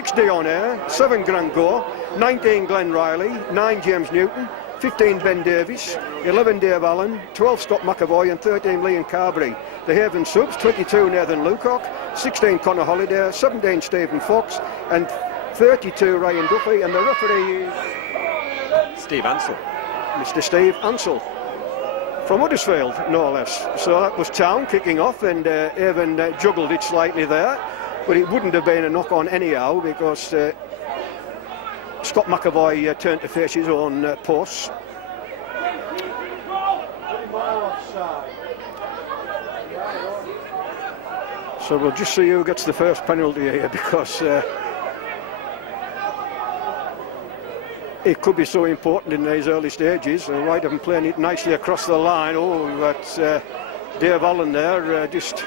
6 Dion Air, 7 Grant Gore, 19 Glenn Riley, 9 James Newton, 15 Ben Davies, 11 Dave Allen, 12 Scott McAvoy and 13 Liam Carberry. The Haven subs, 22 Nathan Lucock, 16 Connor Holliday, 17 Stephen Fox and 32 Ryan Duffy, and the referee is Steve Ansell. Mr. Steve Ansell from Huddersfield, no less. So that was Town kicking off, and Haven juggled it slightly there, but it wouldn't have been a knock-on anyhow because Scott McAvoy turned to face his own posts. So we'll just see who gets the first penalty here, because it could be so important in these early stages. Whitehaven playing it nicely across the line. Oh, that's Dave Allen there just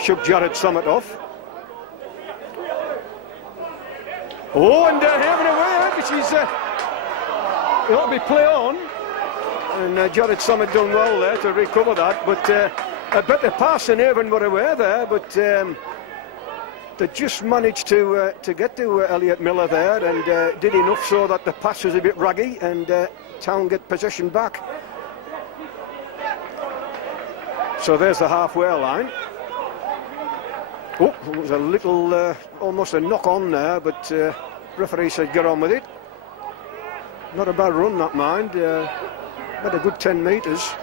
shook Jared Summit off. Oh, and Haven away, which is it ought to be play on, and Jared Summit done well there to recover that, but a better pass than Haven were aware there, but they just managed to get to Elliot Miller there, and did enough so that the pass was a bit raggy, and Town get possession back. So there's the halfway line. Oh, it was a little, almost a knock on there, but referee said get on with it. Not a bad run, that mind. Had a good 10 metres.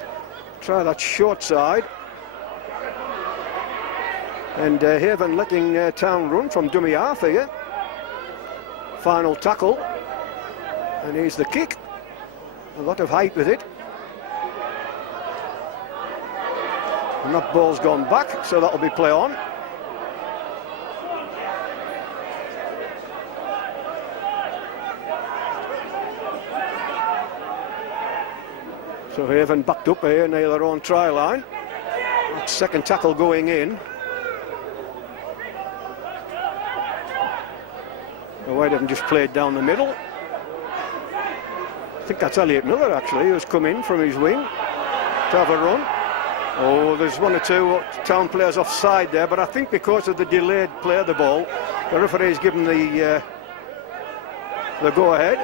Try that short side. And Haven letting Town run from dummy half here. Final tackle. And here's the kick. A lot of height with it. And that ball's gone back, so that'll be play on. So Haven backed up here near their own try line. Second tackle going in. Whitehaven just played down the middle. I think that's Elliot Miller actually, who's come in from his wing to have a run. Oh, there's one or two Town players offside there, but I think because of the delayed play of the ball, the referee's given the go-ahead.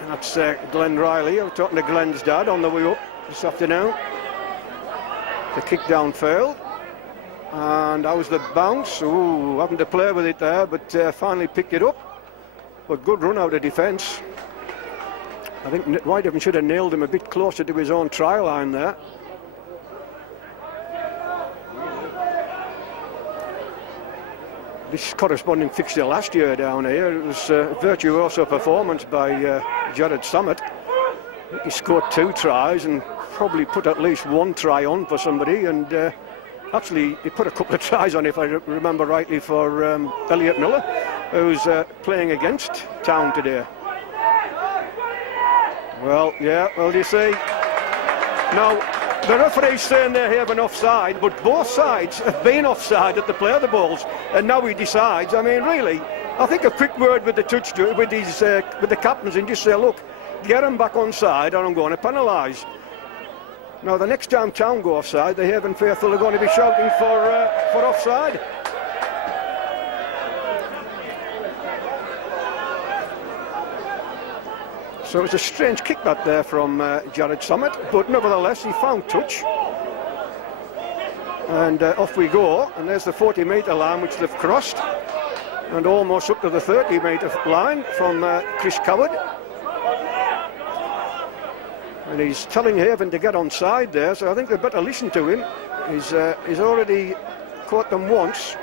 And that's Glenn Riley. I was talking to Glenn's dad on the way up this afternoon. The kick down failed. And how's the bounce? Ooh, having to play with it there, but finally picked it up. But good run out of defence. I think Whitehaven should have nailed him a bit closer to his own try line there. This corresponding fixture last year down here, it was a virtuoso performance by Jared Summit. He scored 2 tries and probably put at least 1 try on for somebody, and actually he put a couple of tries on, if I remember rightly, for Elliot Miller, who's playing against Town today. Well, yeah, well, you see, now the referee's saying they have an offside, but both sides have been offside at the play of the balls, and now he decides. I mean, really, I think a quick word with the with the captains, and just say, look, get him back on side, or I'm going to penalise. Now, the next time Town go offside, the Haven faithful are going to be shouting for offside. So it's a strange kick that there from Jared Summit, but nevertheless he found touch. And off we go, and there's the 40-metre line which they've crossed, and almost up to the 30-metre line from Chris Coward. And he's telling Haven to get on side there, so I think they better listen to him. He's already caught them once.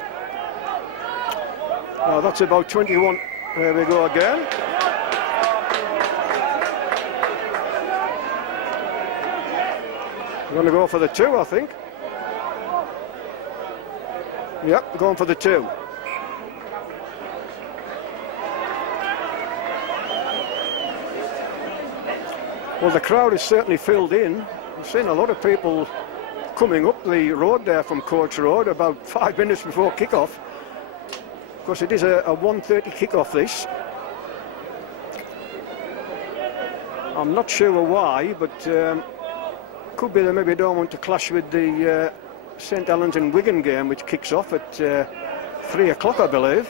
Now that's about 21. There we go again. Going to go for the 2, I think. Yep, going for the 2. Well, the crowd is certainly filled in. I've seen a lot of people coming up the road there from Coach Road about 5 minutes before kick-off. Of course, it is a 1:30 kick-off, this. I'm not sure why, but could be they maybe don't want to clash with the St Helens and Wigan game, which kicks off at 3 o'clock, I believe.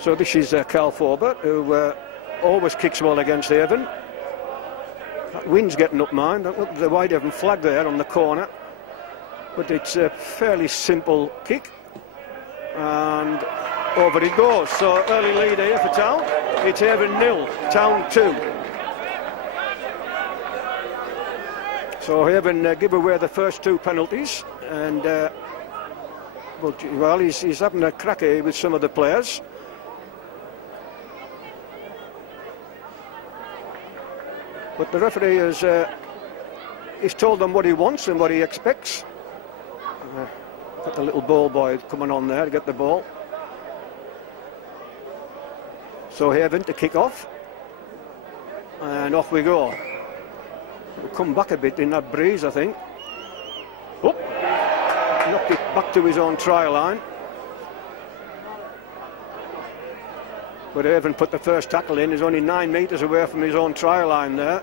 So this is Carl Forbert, who always kicks well against Haven. That wind's getting up mine. Look at the Whitehaven flag there on the corner. But it's a fairly simple kick. And over it goes. So early lead here for Town. It's Haven 0, Town 2. So Haven give away the first 2 penalties. And, well, he's having a crack here with some of the players. But the referee has he's told them what he wants and what he expects. Got the little ball boy coming on there to get the ball. So Haven to kick off. And off we go. We'll come back a bit in that breeze, I think. Oh! Knocked it back to his own try line. But Haven put the first tackle in. He's only 9 metres away from his own try line there.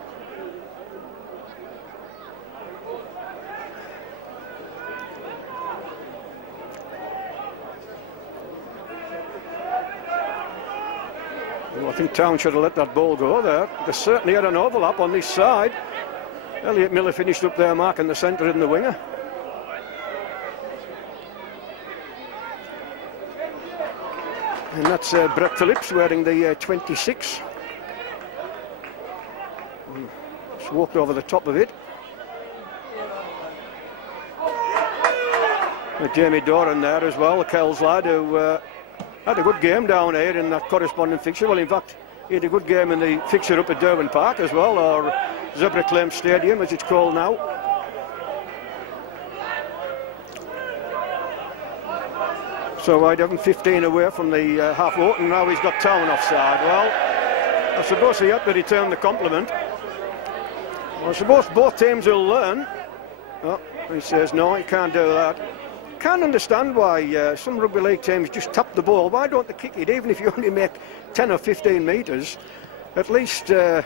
Well, I think Town should have let that ball go there. They certainly had an overlap on this side. Elliot Miller finished up there marking the centre and the winger. And that's Brett Phillips wearing the 26. Just walked over the top of it. Jamie Doran there as well, the Kells lad, who had a good game down here in that corresponding fixture. Well, in fact, he had a good game in the fixture up at Derwent Park as well, or Zebra Claim Stadium as it's called now. So Whitehaven 15 away from the half vote, and now he's got Town offside. Well, I suppose he had to return the compliment. Well, I suppose both teams will learn. Oh, he says no, you can't do that. Can't understand why some rugby league teams just tap the ball. Why don't they kick it? Even if you only make 10 or 15 metres, at least. Well,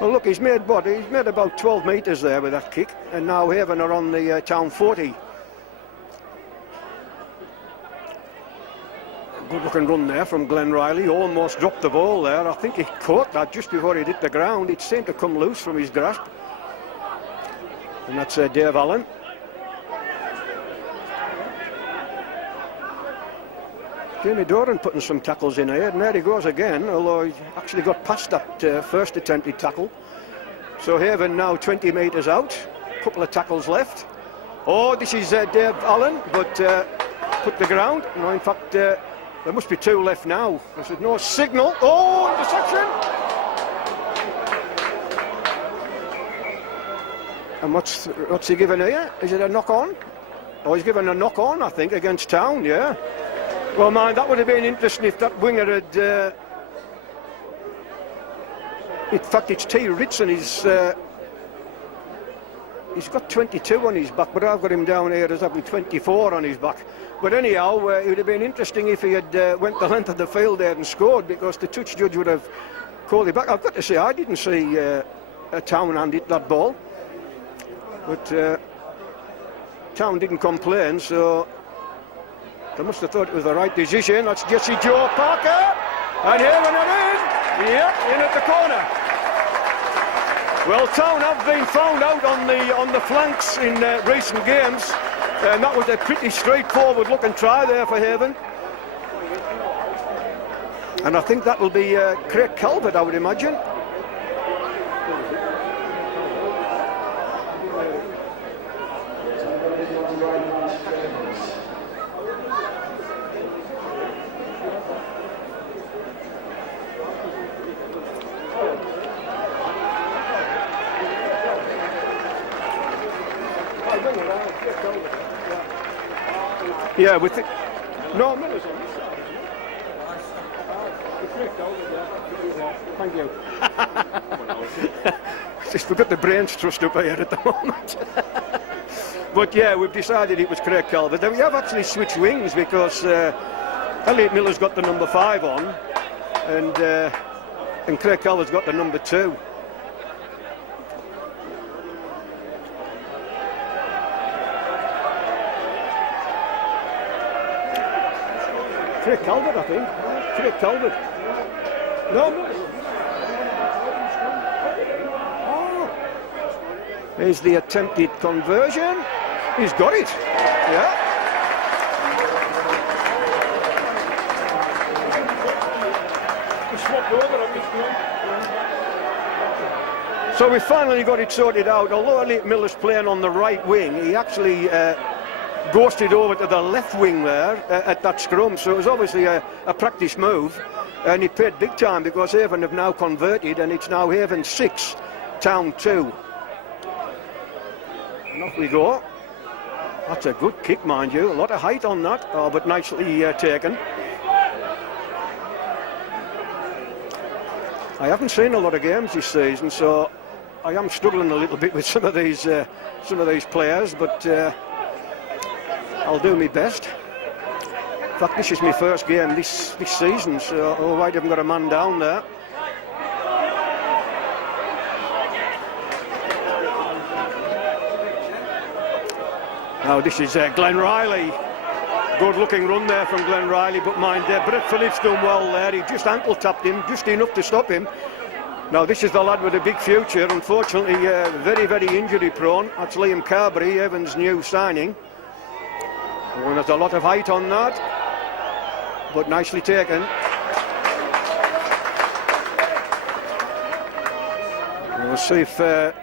look, he's made what? He's made about 12 metres there with that kick, and now Haven are on the Town 40. Good looking run there from Glenn Riley. Almost dropped the ball there. I think he caught that just before he hit the ground. It seemed to come loose from his grasp. And that's Dave Allen. Jamie Doran putting some tackles in here, and there he goes again, although he actually got past that first attempted tackle. So Haven now 20 metres out, a couple of tackles left. Oh, this is Dave Allen, but put the ground. No, in fact, there must be 2 left now. There's no signal. Oh, interception! And what's he given here? Is it a knock-on? Oh, he's given a knock-on, I think, against Town, yeah. Well, man, that would have been interesting if that winger had... In fact, it's T. Ritson. He's got 22 on his back, but I've got him down here as having 24 on his back. But anyhow, it would have been interesting if he had went the length of the field there and scored, because the touch judge would have called it back. I've got to say, I didn't see a Town hand hit that ball. But Town didn't complain, so... They must have thought it was the right decision. That's Jesse Joe Parker. And Haven are in. Yep, in at the corner. Well, Town have been found out on the flanks in recent games. And that was a pretty straightforward looking try there for Haven. And I think that will be Craig Calvert, I would imagine. Yeah, with it. No, Miller's on this side, isn't it? Thank you. Just we've got the brains trust up here at the moment. But yeah, we've decided it was Craig Calvert. We have actually switched wings because Elliot Miller's got the number 5 on, and Craig Calvert's got the number 2. Craig Calvert, I think. Craig Calvert. No. Oh. Here's the attempted conversion. He's got it. Yeah. So we finally got it sorted out. Although Elliot Miller's playing on the right wing, he actually ghosted over to the left wing there at that scrum. So it was obviously a practice move, and it paid big time because Haven have now converted, and it's now Haven 6, Town 2. And off we go. That's a good kick, mind you. A lot of height on that, but nicely taken. I haven't seen a lot of games this season, so I am struggling a little bit with some of these players, but I'll do my best. In fact, this is my first game this season, so Whitehaven got a man down there. Now this is Glenn Riley. Good looking run there from Glenn Riley, but mind Brett Phillips done well there. He just ankle tapped him, just enough to stop him. Now this is the lad with a big future, unfortunately very, very injury prone. That's Liam Carberry, Evans' new signing. And there's a lot of height on that, but nicely taken. We'll see if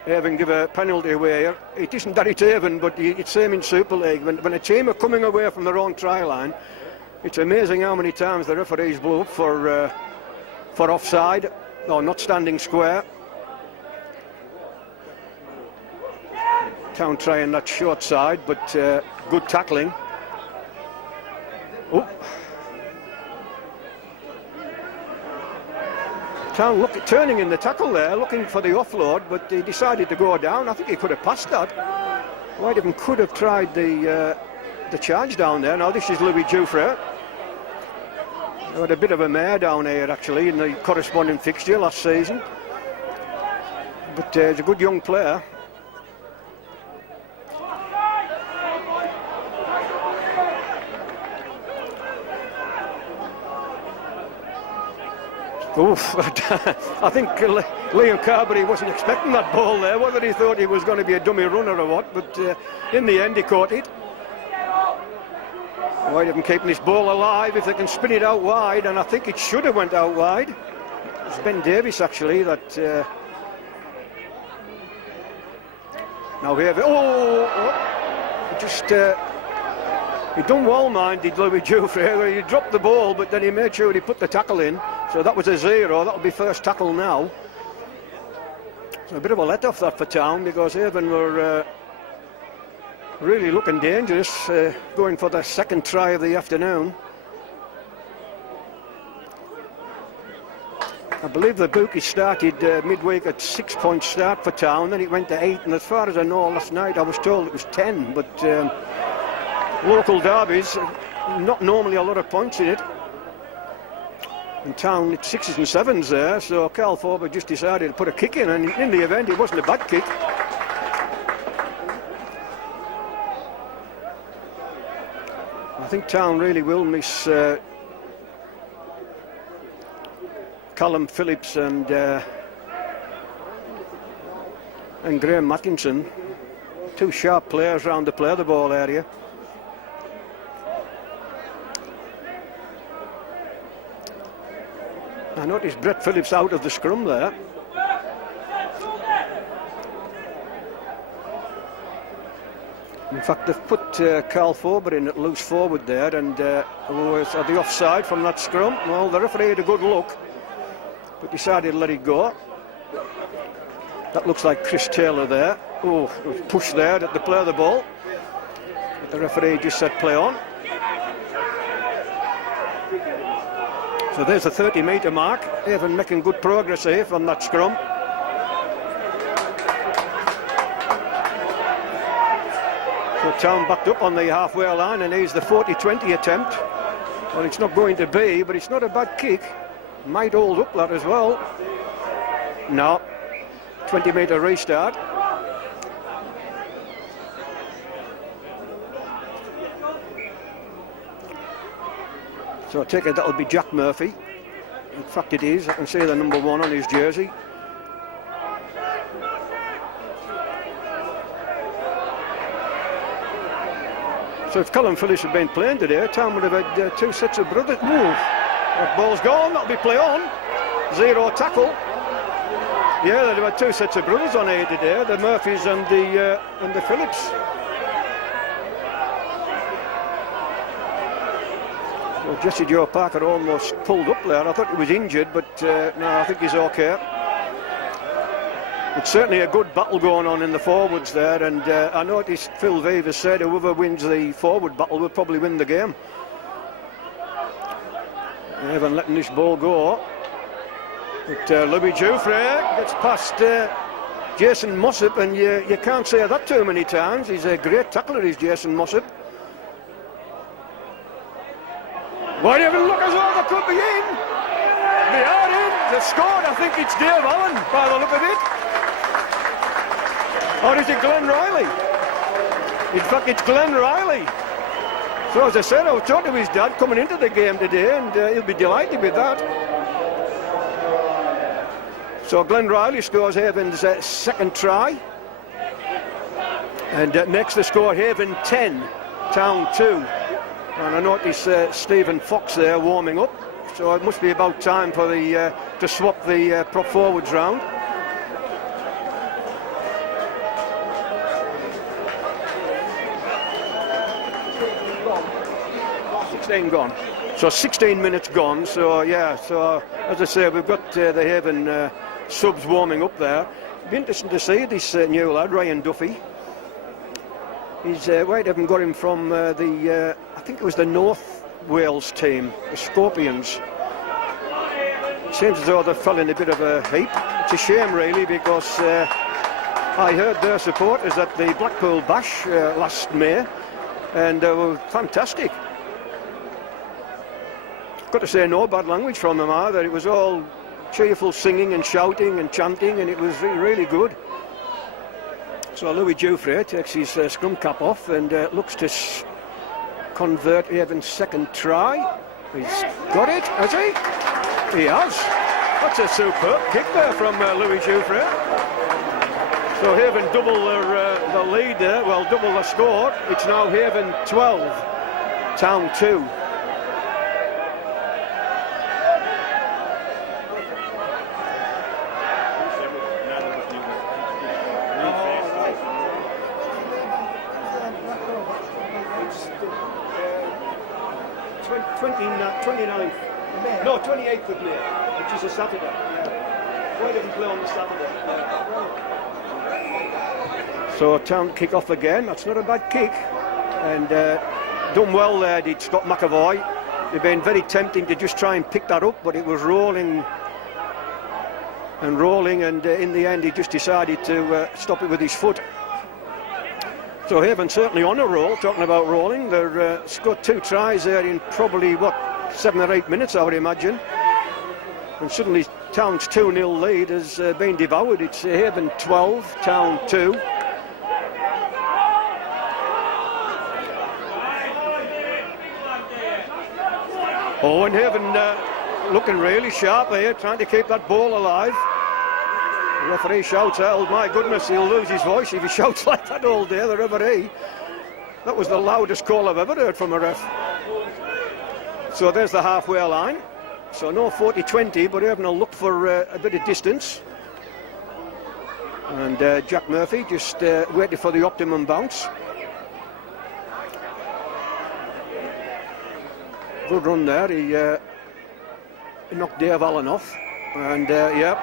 Haven give a penalty away here. It isn't that it's Haven, but it's same in Super League. When a team are coming away from their own try line, it's amazing how many times the referees blow up for offside or not standing square. Town trying that short side, but good tackling. Oh. Town turning in the tackle there, looking for the offload, but he decided to go down. I think he could have passed that. Whitehaven could have tried the charge down there. Now this is Louis Jouffre. They had a bit of a mare down here actually in the corresponding fixture last season. But he's a good young player. Oof, I think Liam Carberry wasn't expecting that ball there, whether he thought he was going to be a dummy runner or what, but in the end he caught it. Whitehaven keeping this ball alive if they can spin it out wide, and I think it should have went out wide. It's Ben Davis actually that... now here... Just... he done well, mind, did Louis Jouffre. He dropped the ball, but then he made sure he put the tackle in. So that was a 0. That'll be first tackle now. So a bit of a let-off that for Town, because Haven were really looking dangerous, going for their second try of the afternoon. I believe the bookie started midweek at 6-point start for Town, then it went to 8, and as far as I know last night I was told it was 10, but local derbies, not normally a lot of points in it. In Town it's 6s and 7s there, so Carl Forber just decided to put a kick in, and in the event it wasn't a bad kick. I think Town really will miss Callum Phillips and Graham Mattinson, two sharp players round the play the ball area. I noticed Brett Phillips out of the scrum there. In fact, they've put Carl Forber in at loose forward there, and was at the offside from that scrum. Well, the referee had a good look, but decided to let it go. That looks like Chris Taylor there. Oh, push there at the play of the ball. But the referee just said play on. So there's the 30-metre mark. Haven making good progress here from that scrum. So Town backed up on the halfway line, and here's the 40-20 attempt. Well, it's not going to be, but it's not a bad kick. Might hold up that as well. No. 20-metre restart. So I take it that'll be Jack Murphy. In fact it is, I can see the number 1 on his jersey. So if Callum Phillips had been playing today, Town would have had 2 sets of brothers. Ooh, that ball's gone, that'll be play on. 0 tackle. Yeah, they'd have had 2 sets of brothers on here today, the Murphys and the Phillips. Well, Jesse Joe Parker almost pulled up there. I thought he was injured, but no, I think he's okay. It's certainly a good battle going on in the forwards there, and I noticed Phil Veevers said whoever wins the forward battle will probably win the game. They haven't letting this ball go. But Louis Jouffre gets past Jason Mossop, and you can't say that too many times. He's a great tackler, is Jason Mossop. Whitehaven look as though they could be in. They are in. They've scored. I think it's Dave Allen by the look of it. Or is it Glenn Riley? In fact, it's Glenn Riley. So as I said, I was talking to his dad coming into the game today, and he'll be delighted with that. So Glenn Riley scores Haven's second try, and makes the score Haven 10, Town 2. And I notice Stephen Fox there warming up, so it must be about time for the to swap the prop forwards round. Gone. So 16 minutes gone. So yeah. So as I say, we've got the Haven subs warming up there. It'll be interesting to see this new lad, Ryan Duffy. He's Whitehaven got him from I think it was the North Wales team, the Scorpions. It seems as though they fell in a bit of a heap. It's a shame really, because I heard their supporters at the Blackpool Bash last May, and they were fantastic. Got to say, no bad language from them either. It was all cheerful singing and shouting and chanting, and it was really good. So Louis Jouffre takes his scrum cap off and looks to convert Haven's second try. He's got it, has he? He has. That's a superb kick there from Louis Jouffre. So Haven double the lead there, well, double the score. It's now Haven 12, Town 2. No, 28th of May, which is a Saturday. Why didn't play on the Saturday? So Town kick off again. That's not a bad kick, and done well there did Scott McAvoy. They've been very tempting to just try and pick that up, but it was rolling and rolling, and in the end he just decided to stop it with his foot. So Haven certainly on a roll. Talking about rolling, they're scored 2 tries there in probably 7 or 8 minutes, I would imagine. And suddenly Town's 2-0 lead has been devoured. It's Haven 12, Town 2. Oh, and Haven looking really sharp there, trying to keep that ball alive. The referee shouts out, my goodness, he'll lose his voice if he shouts like that all day, the referee. That was the loudest call I've ever heard from a ref. So there's the halfway line. So no 40-20, but Haven will look for a bit of distance. And Jack Murphy just waiting for the optimum bounce. Good run there. He knocked Dave Allen off. And yeah,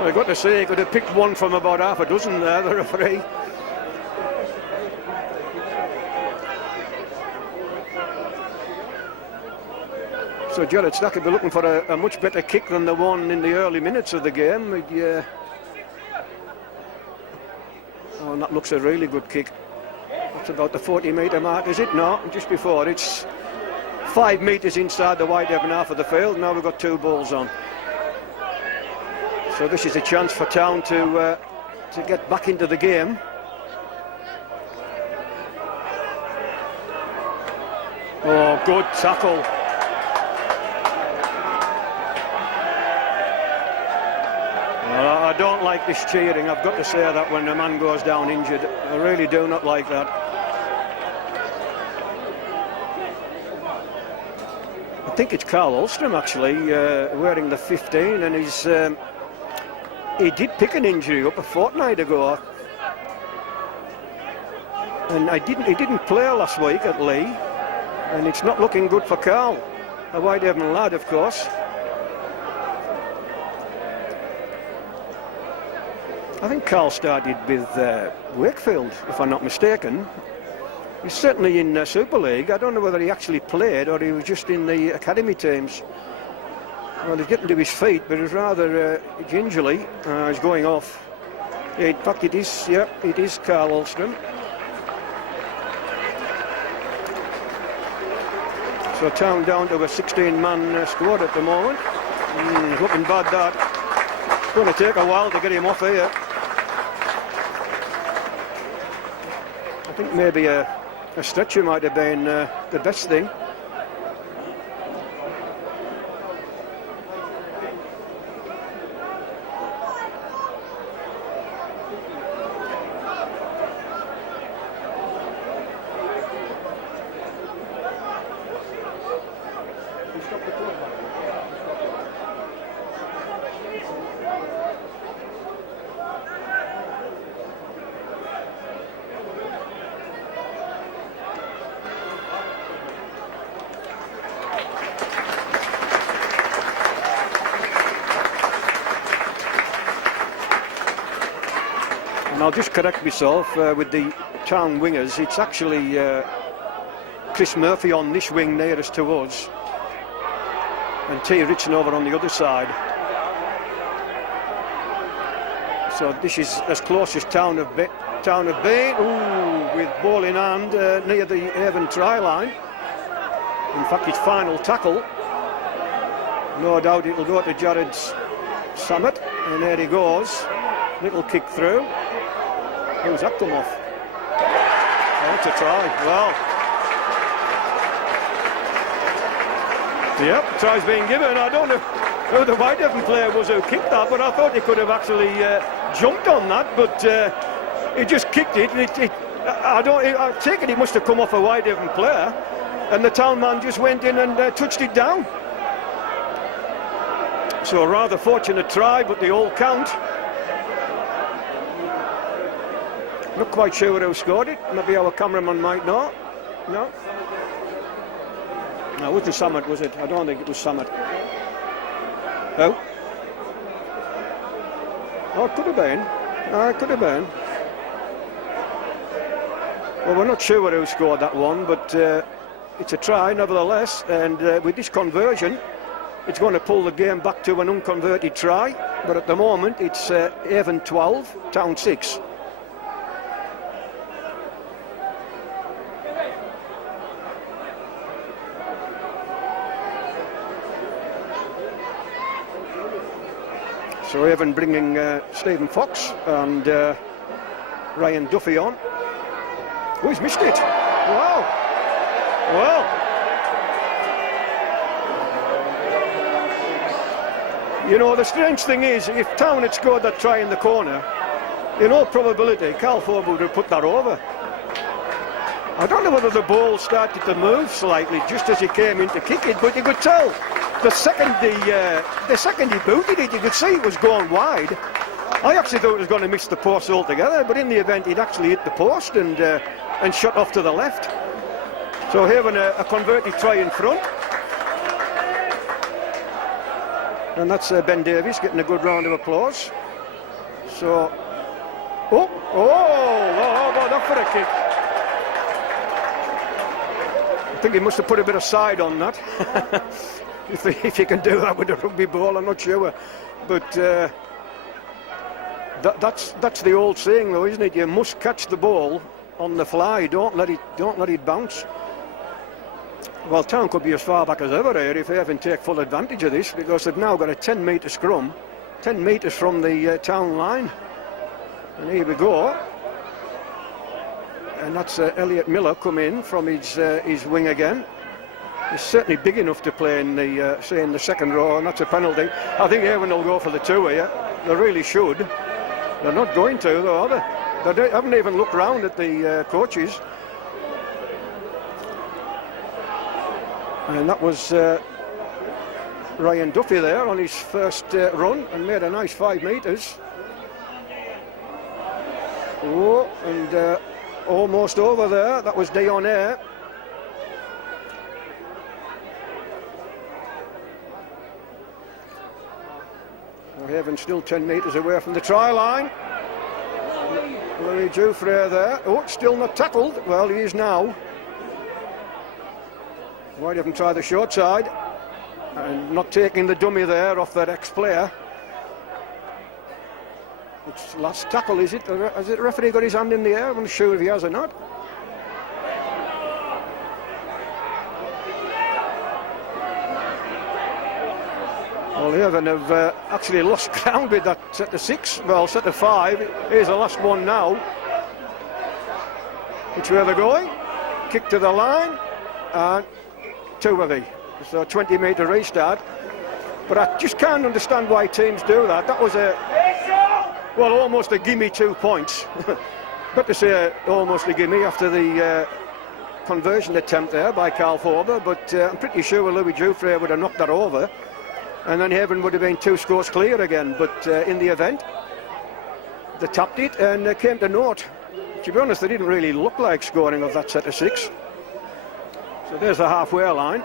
I've got to say, he could have picked one from about half a dozen there, the referee. So Jared Stack will be looking for a much better kick than the one in the early minutes of the game. Oh, and that looks a really good kick. That's about the 40-metre mark, is it? No, just before. It's 5 metres inside the Whitehaven half of the field. Now we've got 2 balls on. So this is a chance for Town to get back into the game. Oh, good tackle. Well, I don't like this cheering. I've got to say that when a man goes down injured. I really do not like that. I think it's Carl Ulstrom actually wearing the 15, and he did pick an injury up a fortnight ago, and he didn't play last week at Lee, and it's not looking good for Carl, a Whitehaven lad, of course. I think Carl started with Wakefield, if I'm not mistaken. He's certainly in Super League. I don't know whether he actually played or he was just in the academy teams. Well, he's getting to his feet, but it's rather gingerly. He's going off. Yeah, in fact, it is. Yeah, it is Carl Ulstrom. So Town down to a 16-man squad at the moment. Looking bad, that. It's going to take a while to get him off here. I think maybe a stretcher might have been the best thing. And I'll just correct myself with the Town wingers. It's actually Chris Murphy on this wing nearest to us, and T. Ritson over on the other side. So this is as close as Town have been. Ooh, with ball in hand near the Haven try line. In fact, it's final tackle. No doubt it'll go to Jared's Summit, and there he goes. Little kick through. Who's that come off? Oh, to try. Well. Yep, try's being given. I don't know who the Whitehaven player was who kicked that, but I thought he could have actually jumped on that, but he just kicked it. I take it must have come off a Whitehaven player, and the Town man just went in and touched it down. So a rather fortunate try, but they all count. Not quite sure who scored it. Maybe our cameraman might know. No? No, it wasn't Summit, was it? I don't think it was Summit. Oh? Oh, it could have been. It could have been. Well, we're not sure who scored that one, but it's a try nevertheless. And with this conversion, it's going to pull the game back to an unconverted try. But at the moment, it's Haven 12, Town 6. So Haven bringing Stephen Fox and Ryan Duffy on. Oh, he's missed it. Wow. Well. You know, the strange thing is, if Town had scored that try in the corner, in all probability, Carl Ford would have put that over. I don't know whether the ball started to move slightly just as he came in to kick it, but you could tell the second he booted it, you could see it was going wide. I actually thought it was going to miss the post altogether, but in the event, it actually hit the post and shot off to the left. So Haven a converted try in front. And that's Ben Davies getting a good round of applause. So, oh, about that for a kick. I think he must have put a bit of side on that. If you can do that with a rugby ball, I'm not sure. But that's the old saying, though, isn't it? You must catch the ball on the fly. Don't let it bounce. Well, Town could be as far back as ever here if they haven't take full advantage of this, because they've now got a 10-metre scrum, 10 metres from the Town line. And here we go. And that's Elliot Miller come in from his wing again. He's certainly big enough to play in the say in the second row, and that's a penalty. I think Haven will go for the two here. They really should. They're not going to, though, are they? They haven't even looked round at the coaches. And that was Ryan Duffy there on his first run, and made a nice 5 metres. Oh, and almost over there. That was Dion Air. Whitehaven still 10 metres away from the try line. Louis Jouffre there. Oh, still not tackled. Well, he is now. Whitehaven try the short side and not taking the dummy there off that ex-player. It's last tackle, is it? Has the referee got his hand in the air? I'm not sure if he has or not. Well, Whitehaven have actually lost ground with that set of 6. Well, set of 5. Here's the last one now. Which way they're going? Kick to the line and 2 of it. So a 20-metre restart. But I just can't understand why teams do that. That was almost a gimme 2 points. Got to say almost a gimme after the conversion attempt there by Carl Forber, but I'm pretty sure Louis Jouffre would have knocked that over, and then Haven would have been 2 scores clear again. But in the event, they tapped it and they came to naught. To be honest, they didn't really look like scoring of that set of 6. So there's the halfway line.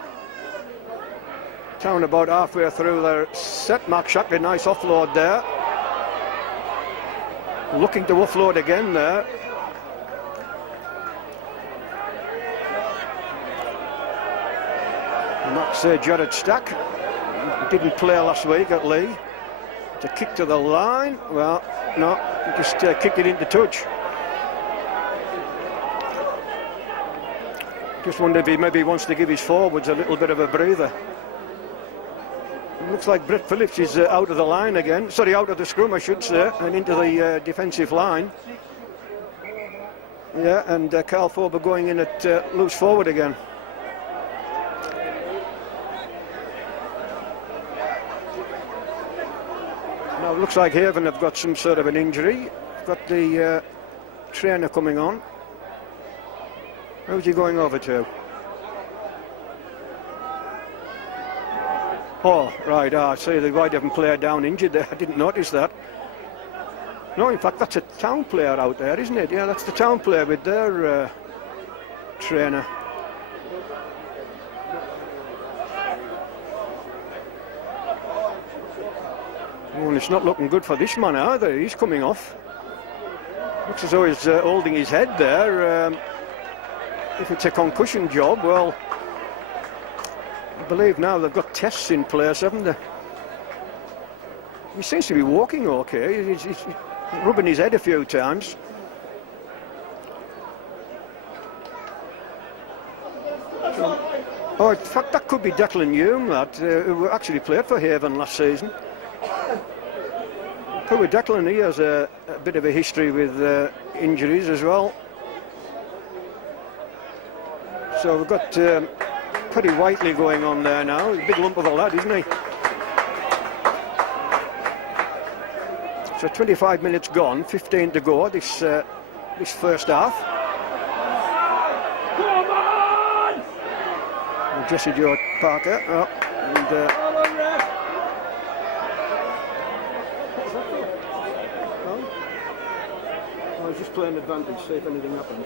Town about halfway through their set. Mark Shackley, nice offload there. Looking to offload again there. And that's Jared Stack. He didn't play last week at Lee. To kick to the line. Well, no, just kicked it into touch. Just wonder if he maybe wants to give his forwards a little bit of a breather. Looks like Brett Phillips is out of the line again. Sorry, out of the scrum, I should say, and into the defensive line. Yeah, and Carl Forber going in at loose forward again. Now it looks like Haven have got some sort of an injury. Got the trainer coming on. Who's he going over to? Oh, right, I see the Whitehaven player down injured there. I didn't notice that. No, in fact, that's a Town player out there, isn't it? Yeah, that's the Town player with their trainer. Oh, and it's not looking good for this man either. He's coming off. Looks as though he's holding his head there. If it's a concussion job, well, I believe now they've got tests in place, haven't they? He seems to be walking okay. He's rubbing his head a few times. Oh, in fact, that could be Declan Hume, who actually played for Haven last season. Poor Declan, he has a bit of a history with injuries as well. So we've got Paddy Whiteley going on there now. He's a big lump of a lad, isn't he? So 25 minutes gone, 15 to go this first half. Come on! And Jesse Joe Parker. Oh, and, I was just playing advantage, see if anything happened.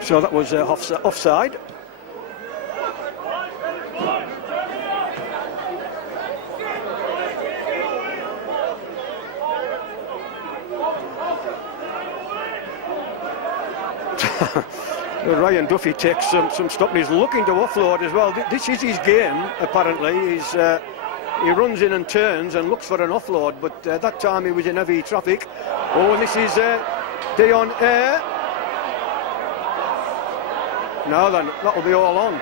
So that was offside. Ryan Duffy takes some stop and he's looking to offload as well. This is his game, apparently. He runs in and turns and looks for an offload, but that time he was in heavy traffic. Oh, and this is Dion Air. Now then, that'll be all on.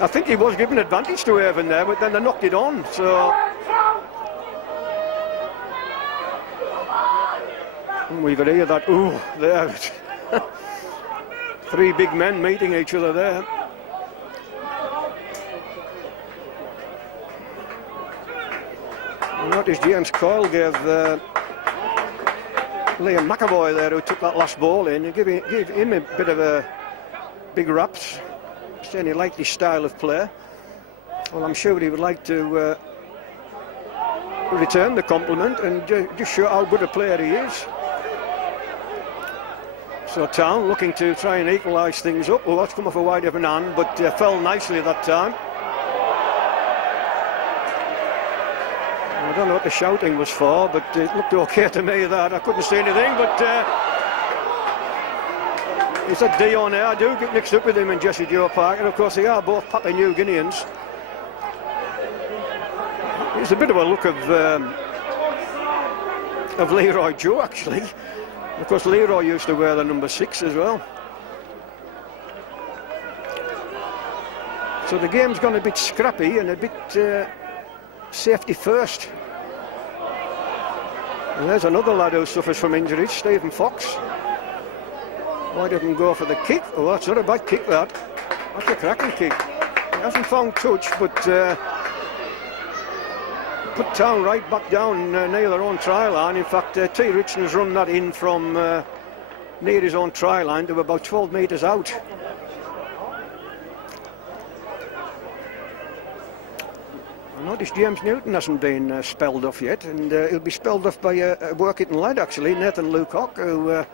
I think he was given advantage to Haven there, but then they knocked it on, so... And we could hear that, ooh, there. 3 big men meeting each other there. I noticed James Coyle gave Liam McAvoy there, who took that last ball in, and gave him a bit of a big raps, saying he liked his style of play. Well, I'm sure he would like to return the compliment and just show how good a player he is. So Town looking to try and equalise things up. Oh, that's come off a Whitehaven hand, but fell nicely that time. I don't know what the shouting was for, but it looked okay to me that. I couldn't see anything, but he said Dion there. I do get mixed up with him and Jesse Joe Parker. Of course, they are both Papua New Guineans. It's a bit of a look of Leroy Joe, actually. Of course, Leroy used to wear the number 6 as well. So the game's gone a bit scrappy and a bit safety first. And there's another lad who suffers from injuries, Stephen Fox. Why didn't go for the kick? Oh, that's not a bad kick, that. That's a cracking kick. He hasn't found touch, but put Town right back down near their own try line. In fact, T. Richardson's run that in from near his own try line to about 12 metres out. I noticed James Newton hasn't been spelled off yet, and he'll be spelled off by a Workington lad, actually, Nathan Lucock, who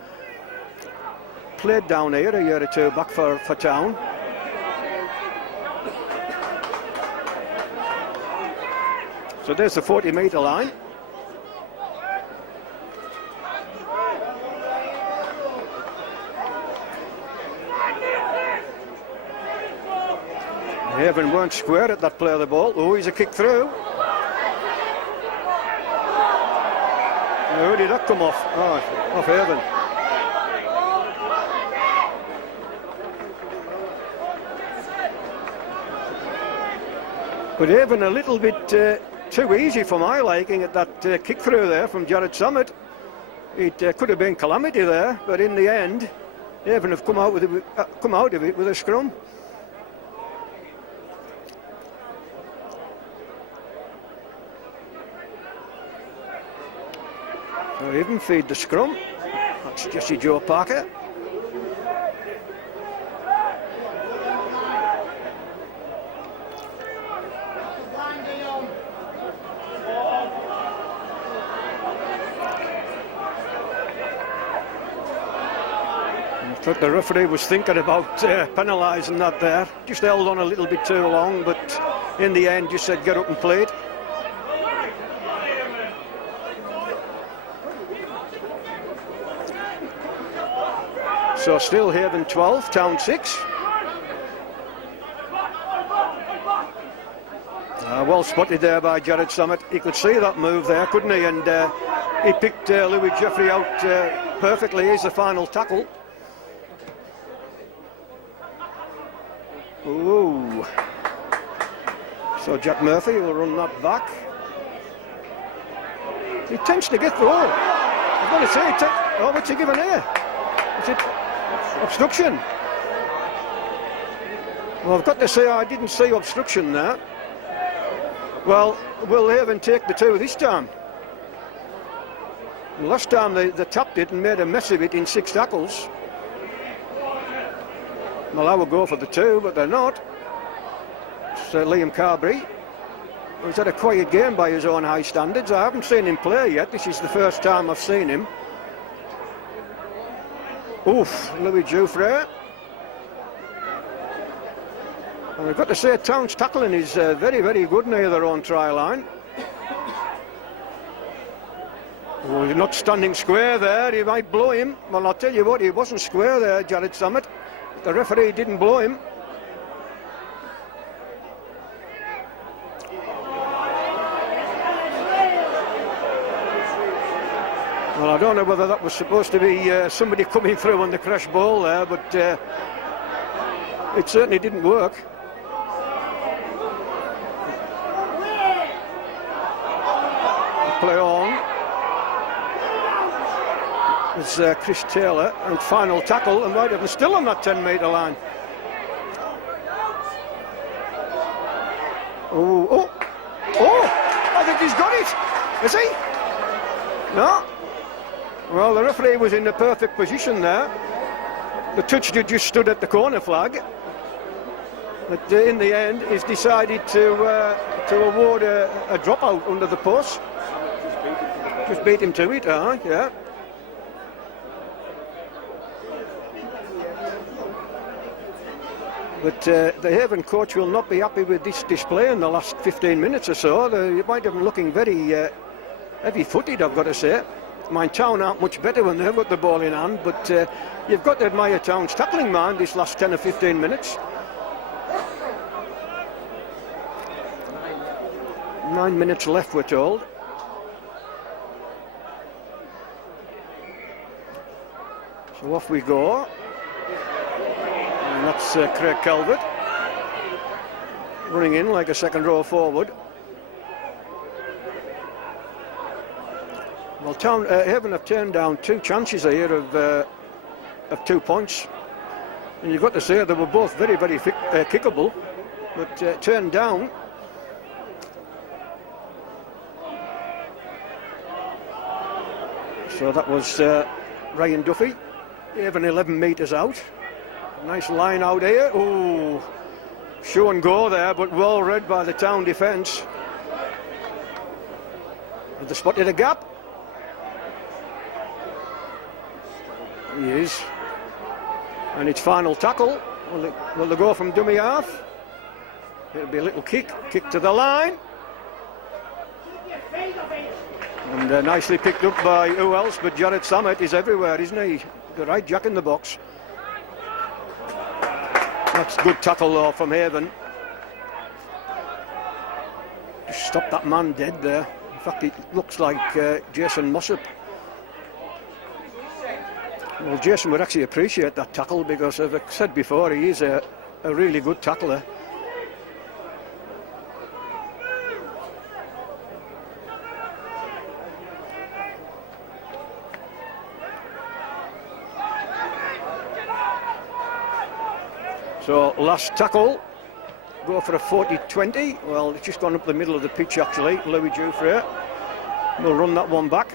played down here a year or two back for Town. So there's the 40-metre line. Haven weren't square at that play of the ball. Oh, he's a kick through. Who did that come off? Oh, off Haven. But Haven a little bit too easy for my liking at that kick through there from Jared Summit. It could have been calamity there, but in the end, Haven have come out of it with a scrum. So Haven feed the scrum. That's Jesse Joe Parker. I thought the referee was thinking about penalising that there. Just held on a little bit too long, but in the end just said get up and play it. So still Haven 12, Town 6. Well spotted there by Jared Summit. He could see that move there, couldn't he? And he picked Louis Jeffrey out perfectly. Here's the final tackle. Ooh. So Jack Murphy will run that back. He tends to get through. I've got to say, oh, what's he given here? Is it obstruction? Well, I've got to say I didn't see obstruction there. Well, will Haven take the 2 this time? Last time they tapped it and made a mess of it in 6 tackles. Well, I will go for the 2, but they're not. It's Liam Carberry. He's had a quiet game by his own high standards. I haven't seen him play yet. This is the first time I've seen him. Oof, Louis Jouffre. And I've got to say, Town's tackling is very, very good near their own try line. Oh, he's not standing square there. He might blow him. Well, I'll tell you what, he wasn't square there, Jared Summit. The referee didn't blow him. Well, I don't know whether that was supposed to be somebody coming through on the crash ball there, but it certainly didn't work. Play on. It's Chris Taylor, and final tackle, and Whitehaven still on that 10-metre line. Oh, I think he's got it. Is he? No? Well, the referee was in the perfect position there. The touch just stood at the corner flag. But in the end, he's decided to award a dropout under the post. Just beat him to it, yeah. But the Haven coach will not be happy with this display in the last 15 minutes or so. They might have been looking very heavy-footed, I've got to say. Mind, Town aren't much better when they've got the ball in hand, but you've got to admire Town's tackling, man, this last 10 or 15 minutes. 9 minutes left, we're told. So off we go. And that's Craig Calvert running in like a second row forward. Well, Town Haven have turned down 2 chances here of 2 points, and you've got to say they were both very, very kickable, but turned down. So that was Ryan Duffy, Haven 11 metres out. Nice line out here. Oh, show and go there, but well read by the Town defence. They spotted a gap. He is. And it's final tackle. Will they go from dummy half? It'll be a little kick to the line. And nicely picked up by who else but Jared Samet. Is everywhere, isn't he? The right jack in the box. That's good tackle though from Haven. Just stopped that man dead there. In fact, it looks like Jason Mossop. Well, Jason would actually appreciate that tackle because, as I said before, he is a really good tackler. So, last tackle, go for a 40-20. Well, it's just gone up the middle of the pitch actually. Louis Jufrey will run that one back.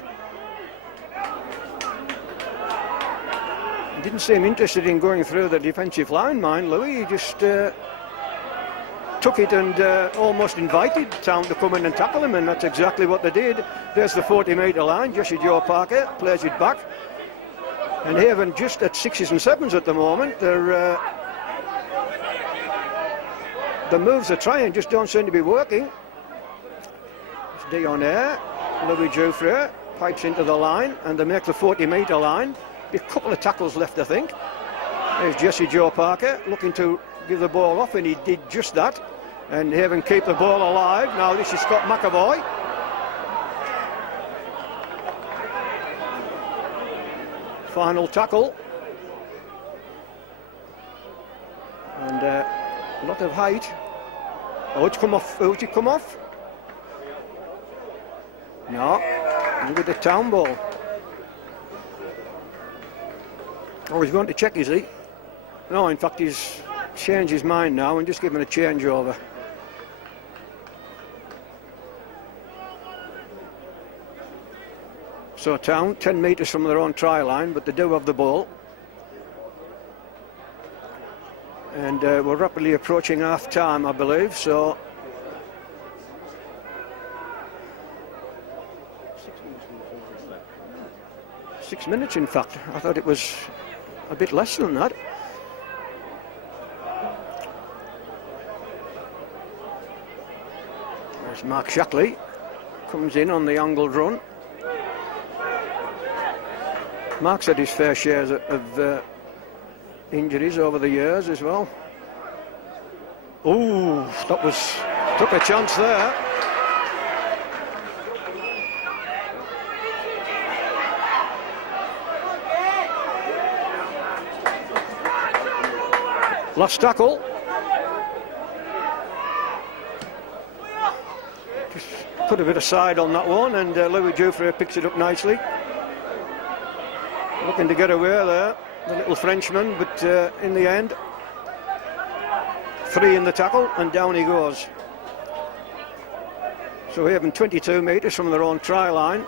He didn't seem interested in going through the defensive line, mind Louis. He just took it and almost invited Town to come in and tackle him, and that's exactly what they did. There's the 40-metre line. Jesse Joe Parker plays it back. And Haven just at 6s and 7s at the moment. The moves they're trying just don't seem to be working. It's Dion Air, Louis Jufrey pipes into the line, and they make the 40-metre line. Be a couple of tackles left, I think. There's Jesse Joe Parker looking to give the ball off, and he did just that. And Haven keep the ball alive. Now this is Scott McAvoy. Final tackle. And a lot of height. Oh, it's come off. Who's it come off? No. Look at the Town ball. Oh, he's going to check, is he? No, in fact, he's changed his mind now and just given a changeover. So Town, 10 metres from their own try line, but they do have the ball. And we're rapidly approaching half-time, I believe, so... 6 minutes, in fact. I thought it was a bit less than that. There's Mark Shackley. Comes in on the angled run. Mark's had his fair share of injuries over the years as well. Ooh, that was... took a chance there. Last tackle. Just put a bit of side on that one, and Louis Jufrey picks it up nicely. Looking to get away there, the little Frenchman, but in the end, 3 in the tackle, and down he goes. So Haven 22 metres from their own try line.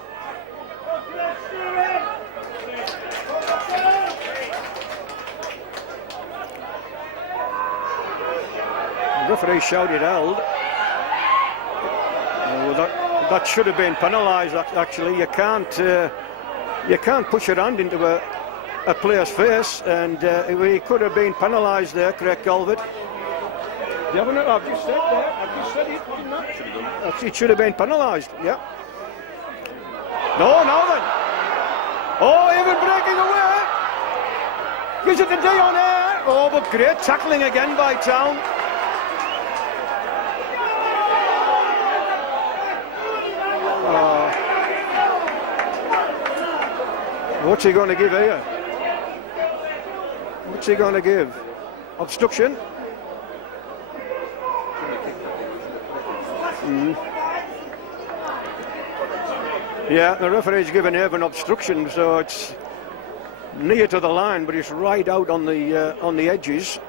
The referee shouted held. That should have been penalised. Actually, you can't push your hand into a player's face, and he could have been penalised there, Craig Calvert. You haven't? I've just said that. I've just said it. It should have been penalised. Yeah. No, now then. Oh, even breaking away. Gives it to D on air. Oh, but great tackling again by Town. What's he going to give here? What's he going to give? Obstruction? Yeah, the referee's given Haven obstruction, so it's near to the line, but it's right out on the edges.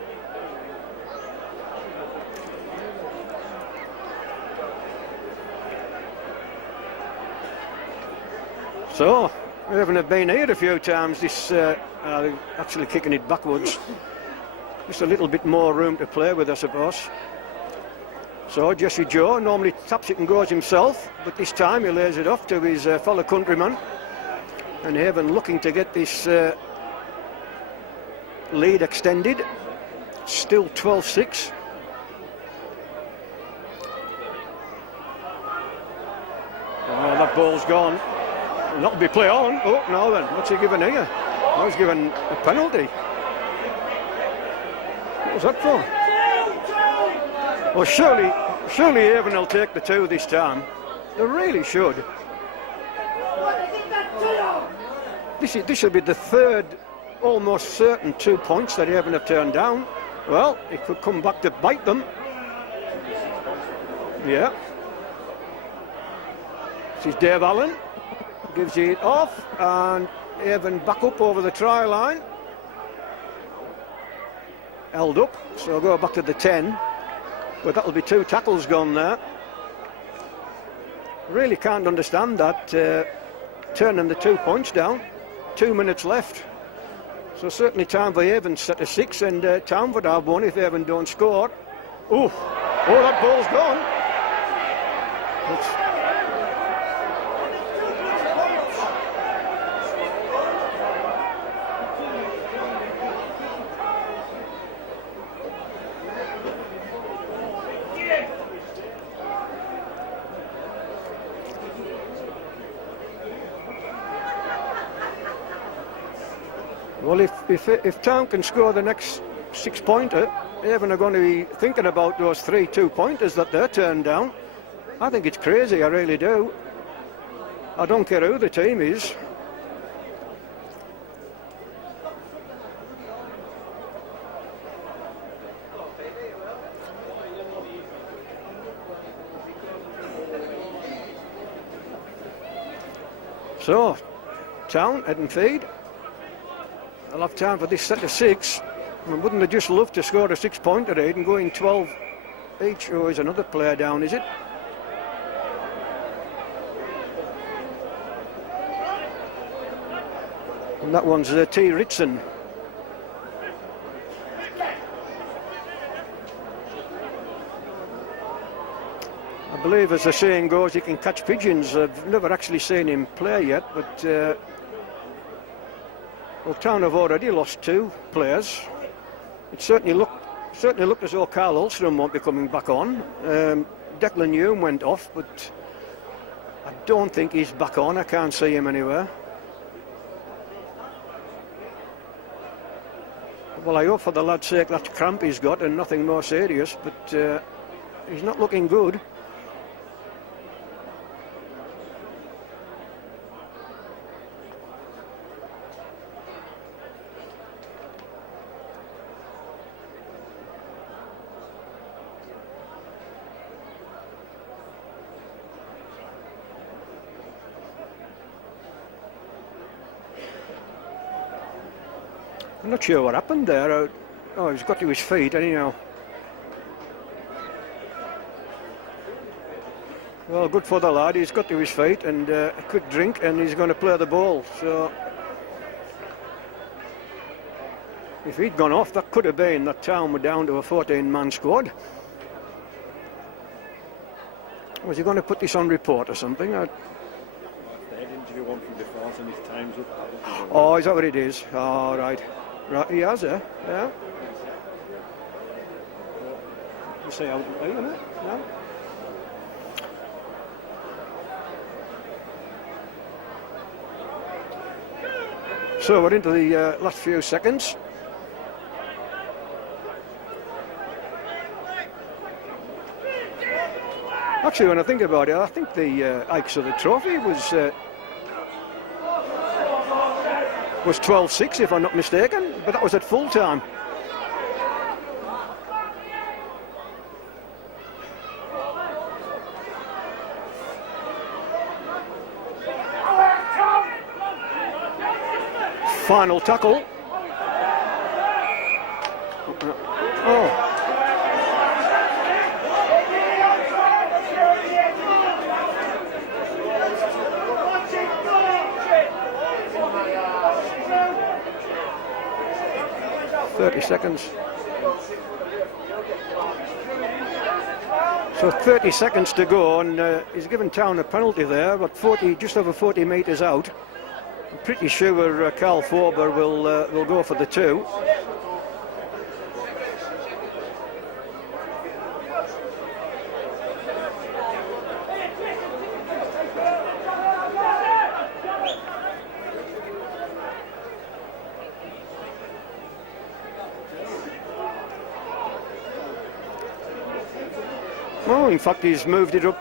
So Haven have been here a few times. This actually kicking it backwards. Just a little bit more room to play with, I suppose. So Jesse Joe normally taps it and goes himself, but this time he lays it off to his fellow countryman. And Haven looking to get this lead extended. Still 12-6. Oh, that ball's gone. That'll be play on. Oh, no then. What's he given here? I was given a penalty. What was that for? Well, surely Haven will take the 2 this time. They really should. This will be the third, almost certain 2 points that Haven have turned down. Well, it could come back to bite them. Yeah. This is Dave Allen. Gives it off, and Haven back up over the try line. Held up, so go back to the 10. But that'll be 2 tackles gone there. Really can't understand that, turning the 2 points down. 2 minutes left. So certainly time for Haven set a 6, and Town would have one if Haven don't score. Oh, that ball's gone. Well, if Town can score the next 6-pointer, Haven are going to be thinking about those 3 2-pointers that they're turned down. I think it's crazy, I really do. I don't care who the team is. So, Town heading feed. They'll have time for this set of 6. And wouldn't they just love to score a 6-pointer and go in 12 each? Oh, is another player down, is it? And that one's T. Ritson. I believe, as the saying goes, he can catch pigeons. I've never actually seen him play yet, but well, Town have already lost 2 players. It certainly looked as though Carl Ulstrom won't be coming back on. Declan Hume went off, but I don't think he's back on. I can't see him anywhere. Well, I hope for the lad's sake that cramp he's got and nothing more serious, but he's not looking good. I'm not sure what happened there. Oh, he's got to his feet anyhow. Well, good for the lad. He's got to his feet and a quick drink, and he's going to play the ball. So if he'd gone off, that could have been that Town were down to a 14-man squad. Was he going to put this on report or something? They had interview one from before, and his time's up. Oh, is that what it is? Oh, right. Right, he has, eh? Yeah. You say out, isn't it? No? So we're into the last few seconds. Actually, when I think about it, I think the Ikes of the trophy was 12-6, if I'm not mistaken, but that was at full time. Final tackle. Oh. Seconds. So 30 seconds to go, and he's given Town a penalty there, but just over 40 metres out. I'm pretty sure Carl Forber will go for the 2. Oh, in fact, he's moved it up.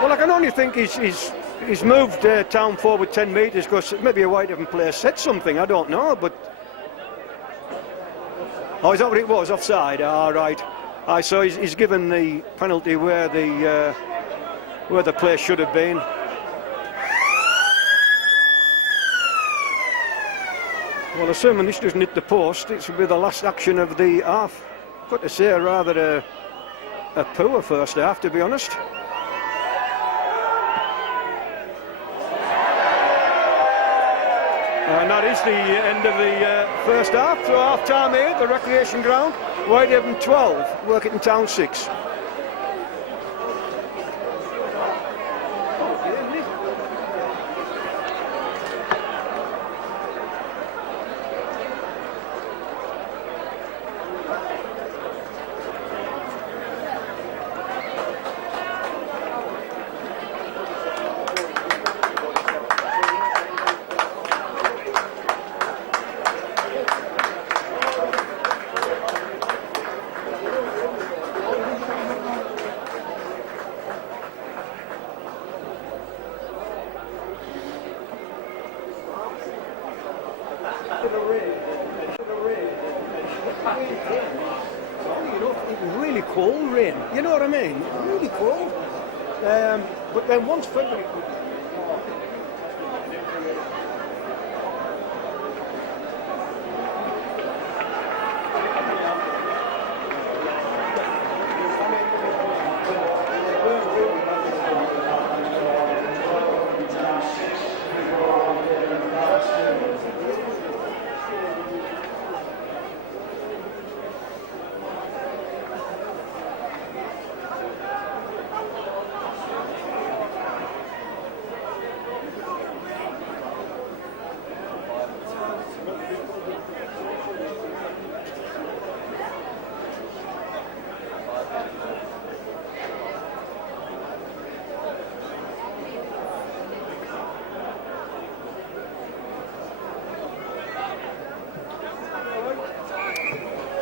Well, I can only think he's moved Town forward 10 metres because maybe a Whitehaven player said something, I don't know, but... Oh, is that what it was? Offside? Ah, right. So he's given the penalty where the play should have been. Well, assuming this doesn't hit the post, it should be the last action of the half. Got to say, rather a poor first half, to be honest. And that is the end of the first half. So half-time here at the recreation ground. Whitehaven 12, Workington Town 6. Really cold rain, you know what I mean? Really cold. But then once February...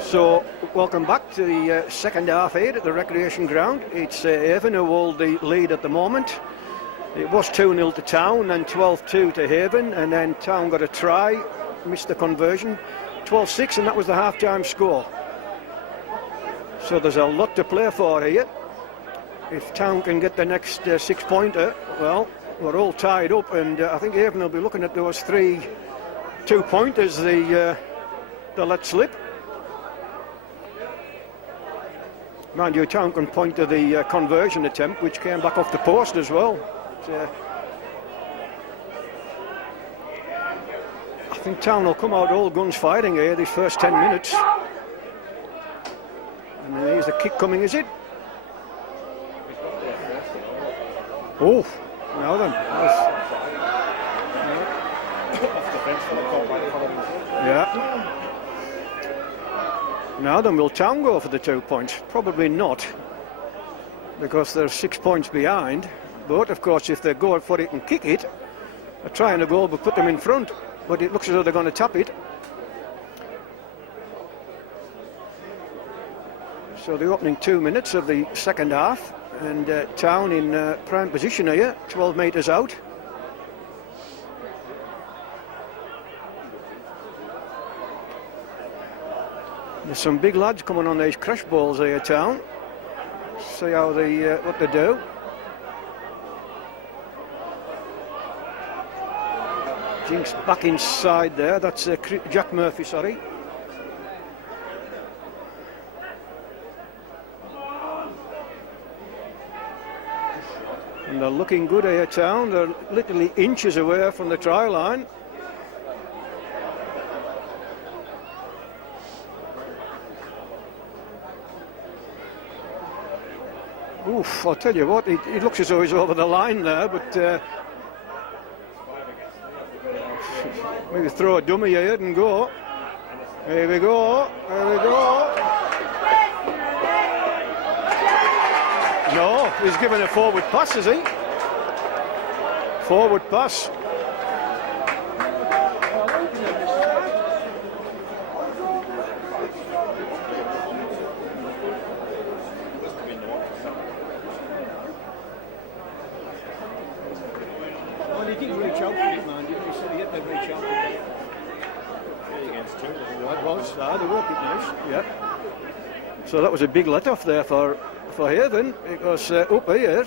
So, welcome back to the second half here at the recreation ground. It's Haven who hold the lead at the moment. It was 2-0 to Town and 12-2 to Haven, and then Town got a try, missed the conversion. 12-6, and that was the half-time score. So there's a lot to play for here. If Town can get the next 6-pointer, well, we're all tied up, and I think Haven will be looking at those 3 2-pointers they let slip. Mind you, Town can point to the conversion attempt, which came back off the post as well. I think Town will come out all guns firing here these first 10 minutes. And here's the kick coming, is it? Oh, now then. Yeah. Now then, will Town go for the 2 points? Probably not, because they're 6 points behind. But of course, if they go for it and kick it, they're trying to goal but put them in front. But it looks as though they're going to tap it. So the opening 2 minutes of the second half, and Town in prime position here, 12 metres out. There's some big lads coming on these crash balls here, Town. See how they what they do. Jinx back inside there. That's Jack Murphy, sorry. And they're looking good here, Town. They're literally inches away from the try line. Oof, I'll tell you what, it looks as though he's over the line there, but maybe throw a dummy here and go. Here we go, here we go. No, he's given a forward pass, is he? Forward pass. Well, he didn't reach out for it, man. He said he had to reach out for it. Against 2. That was, they worked it nice, yeah. So that was a big let-off there for Haven, because up here,